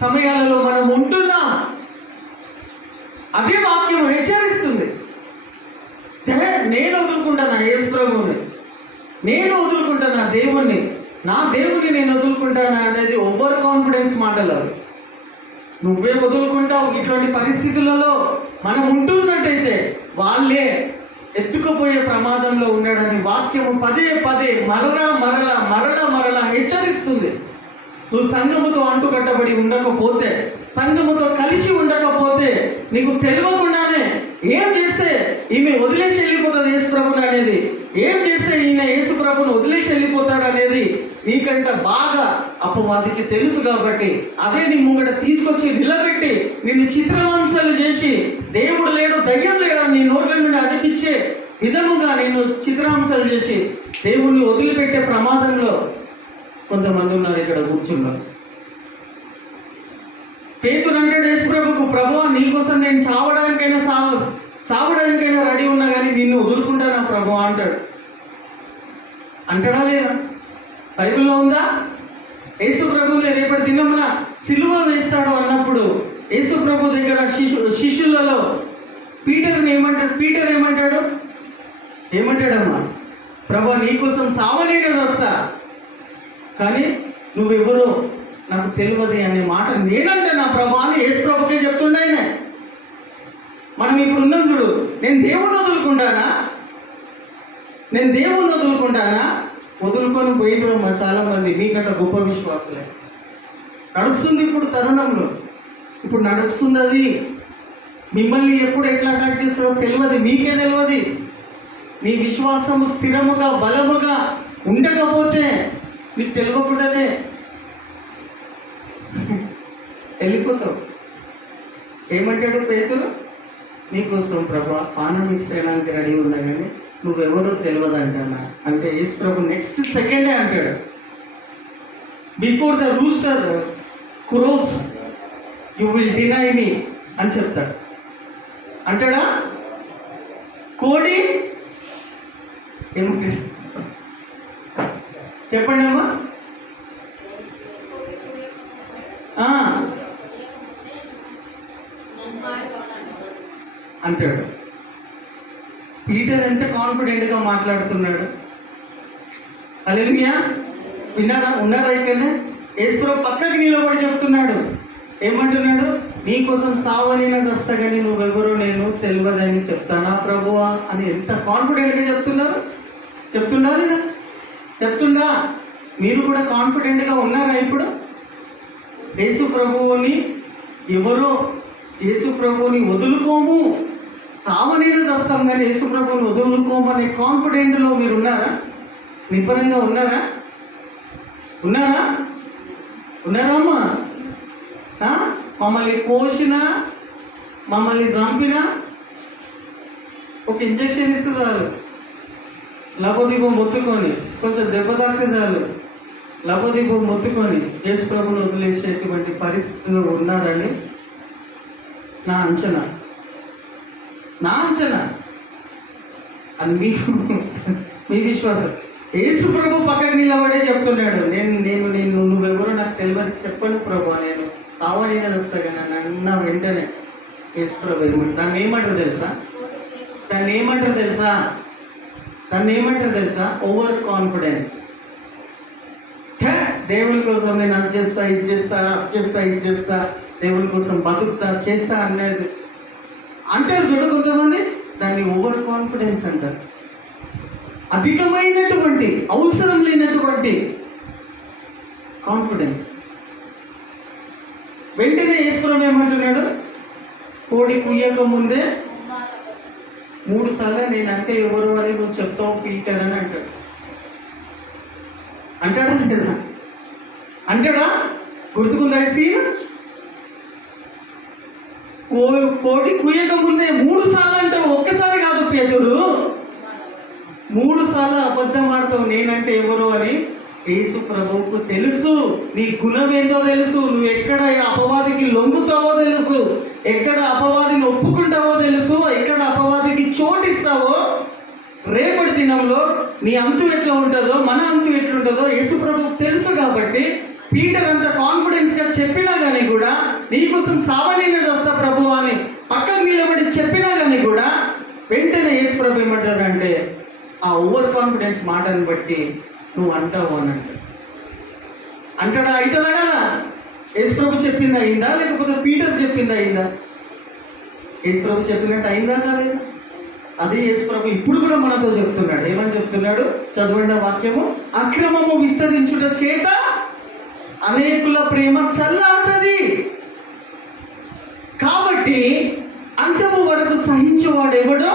సమయాలలో మనం ఉంటున్నాం. అదే వాక్యం హెచ్చరిస్తుంది. నేను వదులుకుంటాను యేసు ప్రభువుని, నేను వదులుకుంటాను దేవుణ్ణి, నా దేవుని నేను వదులుకుంటానా అనేది ఓవర్ కాన్ఫిడెన్స్ మాటలు. నువ్వే వదులుకుంటావు. ఇటువంటి పరిస్థితులలో మనం ఉంటున్నట్టయితే వాళ్ళే ఎత్తుకుపోయే ప్రమాదంలో ఉన్నాడని వాక్యము పదే పదే మరలా హెచ్చరిస్తుంది. నువ్వు సంఘముతో అంటుకట్టబడి ఉండకపోతే, సంఘముతో కలిసి ఉండకపోతే, నీకు తెలియకుండానే ఏం చేస్తే ఈమె వదిలేసి వెళ్ళిపోతుంది యేసుప్రభుని అనేది, ఏం చేస్తే ఈయన యేసుప్రభుని వదిలేసి వెళ్ళిపోతాడు అనేది నీకంట బాగా అపవాదికి తెలుసు. కాబట్టి అదే నీ ముంగట తీసుకొచ్చి నిలబెట్టి నిన్ను చిత్రవంశాలు చేసి దేవుడు లేడు, దయ్యం లేడు నీ నోట్ల నుండి అనిపించే విధముగా నిన్ను చిత్రాంశాలు చేసి దేవుణ్ణి వదిలిపెట్టే ప్రమాదంలో కొంతమంది ఉన్నారు ఇక్కడ కూర్చున్నారు. పేతురు అంటాడు యేసుప్రభుకు, ప్రభువా నీకోసం నేను సావడానికైనా రెడీ ఉన్నా కానీ నిన్ను వదులుకుంటానా ప్రభువా అంటాడు. అంటాడా లేదా? బైబిల్లో ఉందా? యేసుప్రభుని రేపటి దినమున సిలువ వేస్తాడు అన్నప్పుడు యేసుప్రభు దగ్గర శిష్యులలో పీటర్ ఏమంటాడమ్మా, ప్రభువా నీకోసం సావలేనే వస్తా, కానీ నువ్వెవరో నాకు తెలియదు అనే మాట నేనంటే నా ప్రభా అని యేసుప్రభుకే చెప్తుండే ఆయన. మనం ఇప్పుడు ఉన్నాం చూడు, నేను దేవుణ్ణి వదులుకుంటానా? వదులుకొని పోయినరమ్మా చాలామంది. మీకంటే గొప్ప విశ్వాసులే నడుస్తుంది ఇప్పుడు తరుణంలో, ఇప్పుడు నడుస్తుంది. అది మిమ్మల్ని ఎప్పుడు ఎట్లా అటాక్ చేస్తారో తెలియదు, మీకే తెలియదు. నీ విశ్వాసము స్థిరముగా బలముగా ఉండకపోతే నీకు తెలియకుండానే వెళ్ళిపోతావు. ఏమంటాడు పేతురు, నీకోసం ప్రభా పానం ఇచ్చేయడానికి రెడీ ఉన్నా కానీ నువ్వెవరో తెలియదు అంటానా అంటే యేసు ప్రభు నెక్స్ట్ సెకండే అంటాడు, before the rooster crows you will deny me అని చెప్తాడు. అంటాడా? కోడి ఏమంటాడు చెప్పండి అమ్మా. అంటాడు. పీటర్ ఎంత కాన్ఫిడెంట్గా మాట్లాడుతున్నాడు. హల్లెలూయా. ఉన్నారా ఇక్కడనే? యేసుప్రభు పక్కకి నిలబడి చెప్తున్నాడు. ఏమంటున్నాడు? నీకోసం సావనైనా చస్తా కానీ నువ్వెవరో నేను తెలియదని చెప్తానా ప్రభువా అని ఎంత కాన్ఫిడెంట్గా చెప్తున్నా లేదా? చెప్తుందా? మీరు కూడా కాన్ఫిడెంట్గా ఉన్నారా ఇప్పుడు? యేసు ప్రభువుని వదులుకోము, సావనైనా చేస్తాం కానీ యేసు ప్రభువుని వదులుకోము అనే కాన్ఫిడెంట్లో మీరు ఉన్నారా? నిబ్బరంగా ఉన్నారా అమ్మా? మమ్మల్ని కోసినా, మమ్మల్ని చంపినా ఒక ఇంజెక్షన్ ఇస్తే చాలు, లబోదీపం మొత్తుకొని, కొంచెం దెబ్బ తాకితే చాలు లబోదీపం మొత్తుకొని యేసు ప్రభువుని వదిలేసేటువంటి పరిస్థితులు ఉన్నారని నా అంచనా. అది మీ విశ్వాసం. యేసు ప్రభు పక్కన నిలబడే చెప్తున్నాడు, నేను నువ్వెవరో నాకు తెలియదు చెప్పను ప్రభు, నేను సావనైనా వస్తా కానీ అన్న వెంటనే యేసు ప్రభు దాన్ని ఏమంటారు తెలుసా? Over confidence. దేవుని కోసం నేను అది చేస్తా, దేవుని కోసం బతుకుతా చేస్తా అనేది అంటారు చూడు కొంతమంది. దాన్ని ఓవర్ కాన్ఫిడెన్స్ అంటారు. అధికమైనటువంటి అవసరం లేనటువంటి కాన్ఫిడెన్స్. వెంటనే యేసుప్రభు ఏమంటున్నాడు? కోడి కుయ్యక ముందే 3 సార్లు నేనంటే ఎవరు అని నువ్వు చెప్తావు పీటర్ అని అంటాడా? గుర్తుకుందా సీన్? కోడి కుయ్యక ముందే 3 సార్లు అంటే ఒక్కసారి కాదు పేతురు, 3 సార్లు అబద్ధం ఆడతావు నేనంటే ఎవరు అని. యేసు ప్రభువుకు తెలుసు, నీ గుణం ఏందో తెలుసు, నువ్వు ఎక్కడ అపవాదికి లొంగుతావో తెలుసు, ఎక్కడ అపవాదిని ఒప్పుకుంటావో తెలుసు, ఎక్కడ అపవాదికి చోటిస్తావో. రేపటి దినంలో నీ అంతు ఎట్లా ఉంటుందో, మన అంతు ఎట్లుంటుందో యేసు ప్రభువుకు తెలుసు. కాబట్టి పీటర్ అంత కాన్ఫిడెన్స్గా చెప్పినా కానీ కూడా, నీకోసం సావనైనా చేస్తా ప్రభు అని పక్కన నిలబడి చెప్పినా కానీ కూడా, వెంటనే యేసు ప్రభు ఏమంటారంటే ఆ ఓవర్ కాన్ఫిడెన్స్ మాటను బట్టి నువ్వు అంటావు అని అంటాడా? అవుతుందా కదా? యేసు ప్రభు చెప్పింది అయిందా, లేకపోతే పీటర్ చెప్పింది అయిందా? యేసు ప్రభు చెప్పినట్టు అయిందా కాలేదా? అదే యేసు ప్రభు ఇప్పుడు కూడా మనతో చెప్తున్నాడు. ఏమని చెప్తున్నాడు? చదవండి వాక్యము. అక్రమము విస్తరించుట చేత అనేకుల ప్రేమ చల్లారుతుంది. కాబట్టి అంతము వరకు సహించేవాడు ఎవడో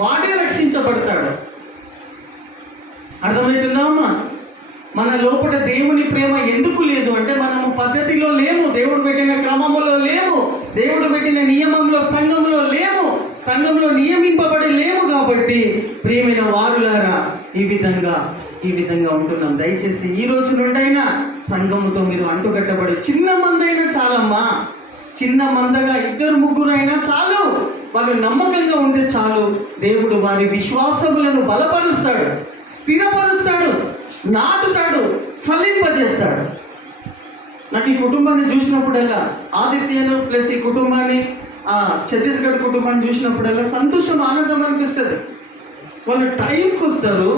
వాడే రక్షించబడతాడు. అర్థమవుతుందా అమ్మా? మన లోపల దేవుని ప్రేమ ఎందుకు లేదు అంటే మనము పద్ధతిలో లేము, దేవుడు పెట్టిన క్రమములో లేము, దేవుడు పెట్టిన నియమంలో సంఘంలో లేము, సంఘంలో నియమింపబడి లేము. కాబట్టి ప్రియమైన వారులారా ఈ విధంగా ఉంటున్నాం. దయచేసి ఈ రోజు నుండైనా సంఘముతో మీరు అంటుకట్టబడి, చిన్న మందైనా చాలమ్మా, చిన్న మందగా 2-3 అయినా చాలు, వాళ్ళు నమ్మకంగా ఉంటే చాలు. దేవుడు వారి విశ్వాసములను బలపరుస్తాడు, స్థిరపరుస్తాడు, నాటుతాడు, ఫలింపజేస్తాడు. నాకు ఈ కుటుంబాన్ని చూసినప్పుడల్లా, ఆదిత్యను ప్లస్ ఈ కుటుంబాన్ని, ఛత్తీస్గఢ్ కుటుంబాన్ని చూసినప్పుడల్లా సంతోషం, ఆనందం అనిపిస్తుంది. వాళ్ళు టైంకి వస్తారు,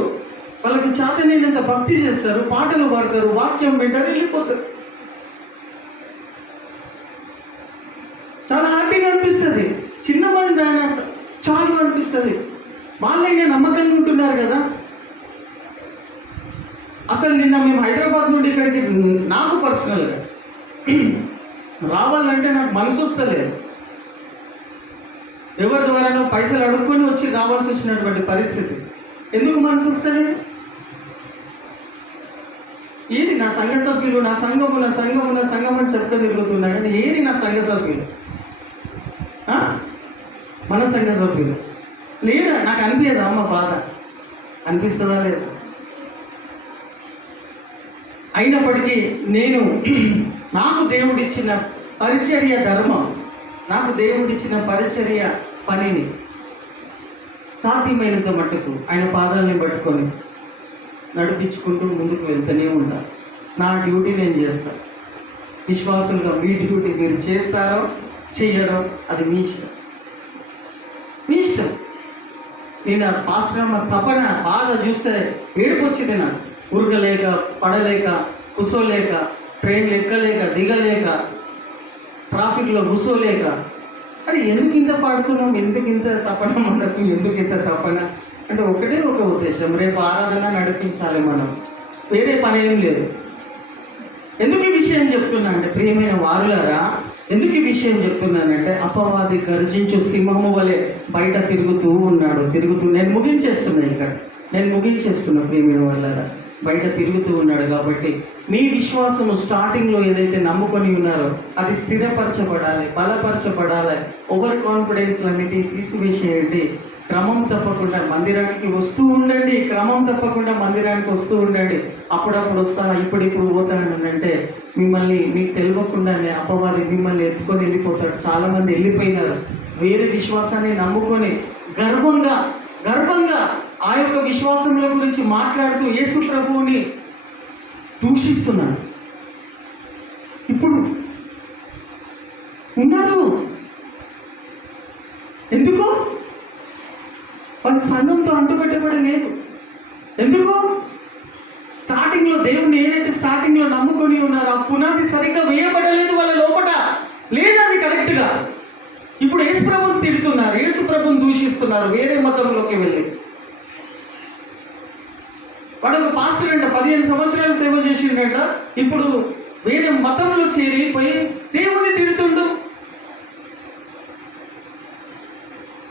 వాళ్ళకి చేతనైనంత భక్తి చేస్తారు, పాటలు పాడతారు, వాక్యం వింటారు, వెళ్ళిపోతారు. చాలా హ్యాపీగా అనిపిస్తుంది. చిన్న మంది ఆయన చాలు అనిపిస్తుంది. వాళ్ళైనా నమ్మకంగా ఉంటున్నారు కదా. అసలు నిన్న మేము హైదరాబాద్ నుండి ఇక్కడికి, నాకు పర్సనల్గా రావాలంటే నాకు మనసు వస్తలేదు. ఎవరి ద్వారానో పైసలు అడుక్కొని వచ్చి రావాల్సి వచ్చినటువంటి పరిస్థితి. ఎందుకు మనసు వస్తలేదు? ఏది నా సంఘ సభ్యులు, నా సంఘం అని చెప్పుకొని తిరుగుతున్నా కానీ ఏది నా సంఘ సభ్యులు, మన సంఘ సభ్యులు లేదా? నాకు అనిపించదా అమ్మ బాధ? అనిపిస్తుందా లేదా? అయినప్పటికీ నేను నాకు దేవుడిచ్చిన పరిచర్య ధర్మం, నాకు దేవుడిచ్చిన పరిచర్య పనిని సాధ్యమైనంత మట్టుకు ఆయన పాదాలని పట్టుకొని నడిపించుకుంటూ ముందుకు వెళ్తూనే ఉంటాను. నా డ్యూటీ నేను చేస్తాను. విశ్వాసులుగా మీ డ్యూటీ మీరు చేస్తారో చెయ్యరో అది మీ ఇష్టం, మీ ఇష్టం. నేను పాస్టర్ అమ్మ తపన బాధ చూస్తే ఏడుపు వచ్చింది. నాకు ఉరకలేక, పడలేక, కూసోలేక, ట్రైన్లు ఎక్కలేక, దిగలేక, ట్రాఫిక్లో కూసోలేక, అరే ఎందుకు ఇంత పాడుతున్నాం, ఎందుకు ఇంత తపన మనకు, ఎందుకు ఇంత తపన అంటే ఒకటే ఒక ఉద్దేశం, రేపు ఆరాధన నడిపించాలి మనం, వేరే పని ఏం లేదు. ఎందుకు ఈ విషయం చెప్తున్నా అంటే ప్రియమైన వారులారా, ఎందుకు ఈ విషయం చెప్తున్నానంటే అపవాది గర్జించు సింహము వలె బయట తిరుగుతూ ఉన్నాడు. నేను ముగించేస్తున్నా ప్రియమైన వారులారా, బయట తిరుగుతూ ఉన్నాడు. కాబట్టి మీ విశ్వాసము స్టార్టింగ్లో ఏదైతే నమ్ముకొని ఉన్నారో అది స్థిరపరచబడాలి, బలపరచబడాలి. ఓవర్ కాన్ఫిడెన్స్లన్నిటినీ తీసివేసేయండి. క్రమం తప్పకుండా మందిరానికి వస్తూ ఉండండి, అప్పుడప్పుడు వస్తాను, ఇప్పుడు పోతాను అంటే మిమ్మల్ని మీకు తెలియకుండానే అపవాది మిమ్మల్ని ఎత్తుకొని వెళ్ళిపోతాడు. చాలామంది వెళ్ళిపోయినారు. వేరే విశ్వాసాన్ని నమ్ముకొని గర్వంగా ఆ యొక్క విశ్వాసముల గురించి మాట్లాడుతూ యేసు ప్రభువుని దూషిస్తున్నారు. ఇప్పుడు ఉన్నారు. ఎందుకు? వాళ్ళు సంఘంతో అంటుకట్టబడి లేదు. ఎందుకు? స్టార్టింగ్లో దేవుణ్ణి ఏదైతే స్టార్టింగ్లో నమ్ముకొని ఉన్నారో ఆ పునాది సరిగ్గా వేయబడలేదు వాళ్ళ లోపల, లేదు అది కరెక్ట్గా. ఇప్పుడు యేసు ప్రభువుని తిడుతున్నారు, యేసు ప్రభువుని దూషిస్తున్నారు, వేరే మతంలోకి వెళ్ళి. వాడు ఒక పాస్టర్ అంట, 15 సంవత్సరాలు సేవ చేసిండట, ఇప్పుడు వేరే మతంలో చేరిపోయి దేవుణ్ణి తిడుతుండు.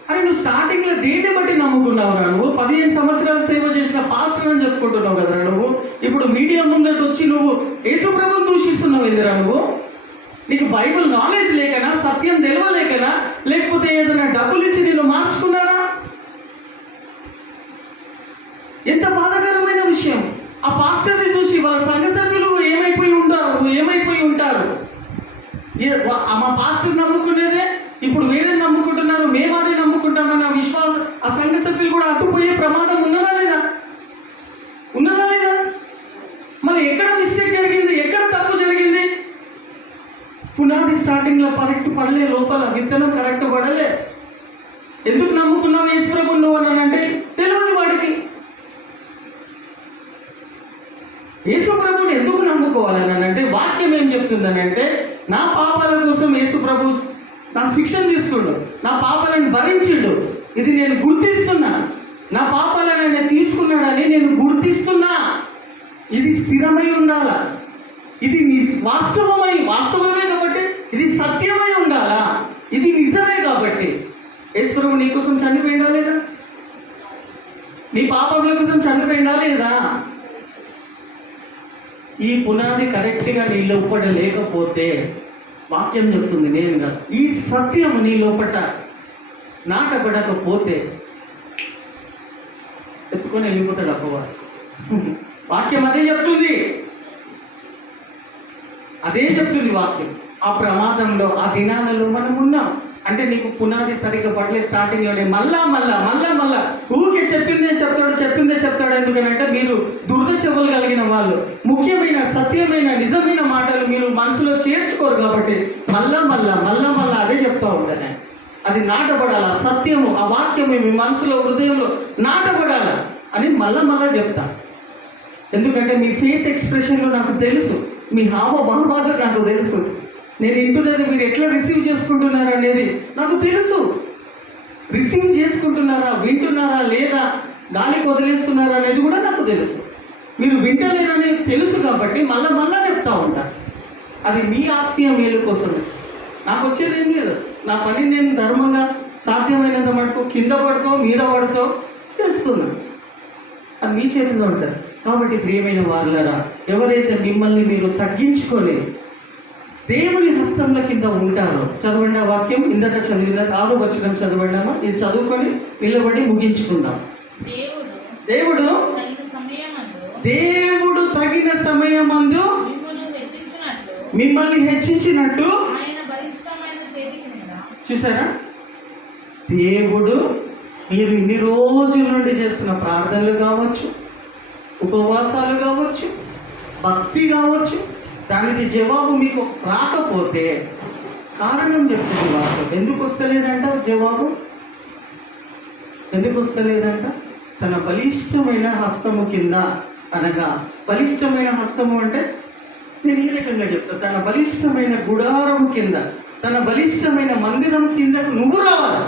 అరే నువ్వు స్టార్టింగ్లో దేన్ని బట్టి నమ్ముకున్నావురా? నువ్వు 15 సంవత్సరాలు సేవ చేసిన పాస్టర్ అని చెప్పుకుంటున్నావు కదరా నువ్వు. ఇప్పుడు మీడియా ముందట వచ్చి నువ్వు యేసు ప్రభువుని దూషిస్తున్నావు ఎందురా? నువ్వు నీకు బైబిల్ నాలెడ్జ్ లేకనా, సత్యం తెలియలేకనా, లేకపోతే ఏదైనా డబ్బులు ఇచ్చి నిన్ను మార్చుకున్నారా? ఎంత బాధాకరమైన విషయం. ఆ పాస్టర్ని చూసి వాళ్ళ సంఘ సభ్యులు ఏమైపోయి ఉంటారు. మా పాస్టర్ నమ్ముకునేదే ఇప్పుడు వేరే నమ్ముకుంటున్నారు, మేము అదే నమ్ముకుంటామని ఆ సంఘ సభ్యులు కూడా అట్టుపోయే ప్రమాదం ఉన్నదా లేదా? మళ్ళీ ఎక్కడ మిస్టేక్ జరిగింది, ఎక్కడ తప్పు జరిగింది? పునాది స్టార్టింగ్లో కరెక్ట్ పడలే, లోపల విత్తనం కరెక్ట్ పడలే. ఎందుకు నమ్ముకున్నావు యేసు ప్రభువుని నువ్వు అని అంటే తెలియదు వాడికి. యేసు ప్రభువుని ఎందుకు నమ్ముకోవాలని అంటే వాక్యం ఏం చెప్తుందని అంటే నా పాపాల కోసం యేసు ప్రభు నా శిక్షను తీసుకుండు, నా పాపాలను భరించిండు, ఇది నేను గుర్తిస్తున్నా. నా పాపాలను ఆయన తీసుకున్నాడని నేను గుర్తిస్తున్నా. ఇది స్థిరమై ఉండాలా, ఇది వాస్తవమే కాబట్టి, ఇది సత్యమై ఉండాలా, ఇది నిజమే కాబట్టి. యేసు ప్రభు నీ కోసం చనిపోయిందా లేదా? నీ పాపముల కోసం చనిపోయిందా లేదా? ఈ పునాది కరెక్ట్గా నీ లోపట లేకపోతే, వాక్యం చెప్తుంది, నేను కాదు, ఈ సత్యం నీ లోపట నాటబడకపోతే ఎత్తుకొని వెళ్ళిపోతాడు అప్పవారు. వాక్యం అదే చెప్తుంది, వాక్యం. ఆ ప్రమాదంలో, ఆ దినాలలో మనం ఉన్నాం. అంటే నీకు పునాది సరిగ్గా పడలే. స్టార్టింగ్లోనే మళ్ళా ఊరికే చెప్పిందే చెప్తాడు. ఎందుకనంటే మీరు దురద చెవులు కలిగిన వాళ్ళు, ముఖ్యమైన సత్యమైన నిజమైన మాటలు మీరు మనసులో చేర్చుకోరు కాబట్టి మళ్ళా అదే చెప్తా ఉంటాను. అది నాటబడాల, సత్యము, ఆ వాక్యము మీ మనసులో, హృదయంలో నాటబడాల అని మళ్ళా చెప్తా. ఎందుకంటే మీ ఫేస్ ఎక్స్ప్రెషన్లో నాకు తెలుసు, మీ హావభావాలు నాకు తెలుసు. నేను వింటున్నది మీరు ఎట్లా రిసీవ్ చేసుకుంటున్నారా అనేది నాకు తెలుసు. రిసీవ్ చేసుకుంటున్నారా, వింటున్నారా లేదా, గాలికి వదిలేస్తున్నారా అనేది కూడా నాకు తెలుసు. మీరు వింటలేరని తెలుసు కాబట్టి మళ్ళా చెప్తా ఉంటా. అది మీ ఆత్మీయ మేలు కోసమే. నాకు వచ్చేది ఏం లేదు. నా పని నేను ధర్మంగా సాధ్యమైనంత మటుకు కింద పడుతూ మీద పడుతూ చేస్తున్నాను. అది మీ చేతిలో ఉంటుంది. కాబట్టి ప్రియమైన వారులారా, ఎవరైతే మిమ్మల్ని మీరు తగ్గించుకొని దేవుని హస్తంలో కింద ఉంటారో, చదవండి ఆ వాక్యం. ఇందాక చదివిన 6వ వచనం చదవండామా? ఇది చదువుకొని నిలబడి ముగించుకుందాం. దేవుడు తగిన సమయమందు మిమ్మల్ని హెచ్చించినట్టు. చూసారా? దేవుడు మీరు ఇన్ని రోజుల నుండి చేస్తున్న ప్రార్థనలు కావచ్చు, ఉపవాసాలు కావచ్చు, భక్తి కావచ్చు, దానికి జవాబు మీకు రాకపోతే కారణం చెప్తుంది వాక్యం. ఎందుకు వస్తలేదంట జవాబు? ఎందుకు వస్తలేదంట? తన బలిష్టమైన హస్తము కింద, అనగా బలిష్టమైన హస్తము అంటే నేను ఈ రకంగా చెప్తాను, తన బలిష్టమైన గుడారం కింద, తన బలిష్టమైన మందిరం కిందకు నువ్వు రావాలి.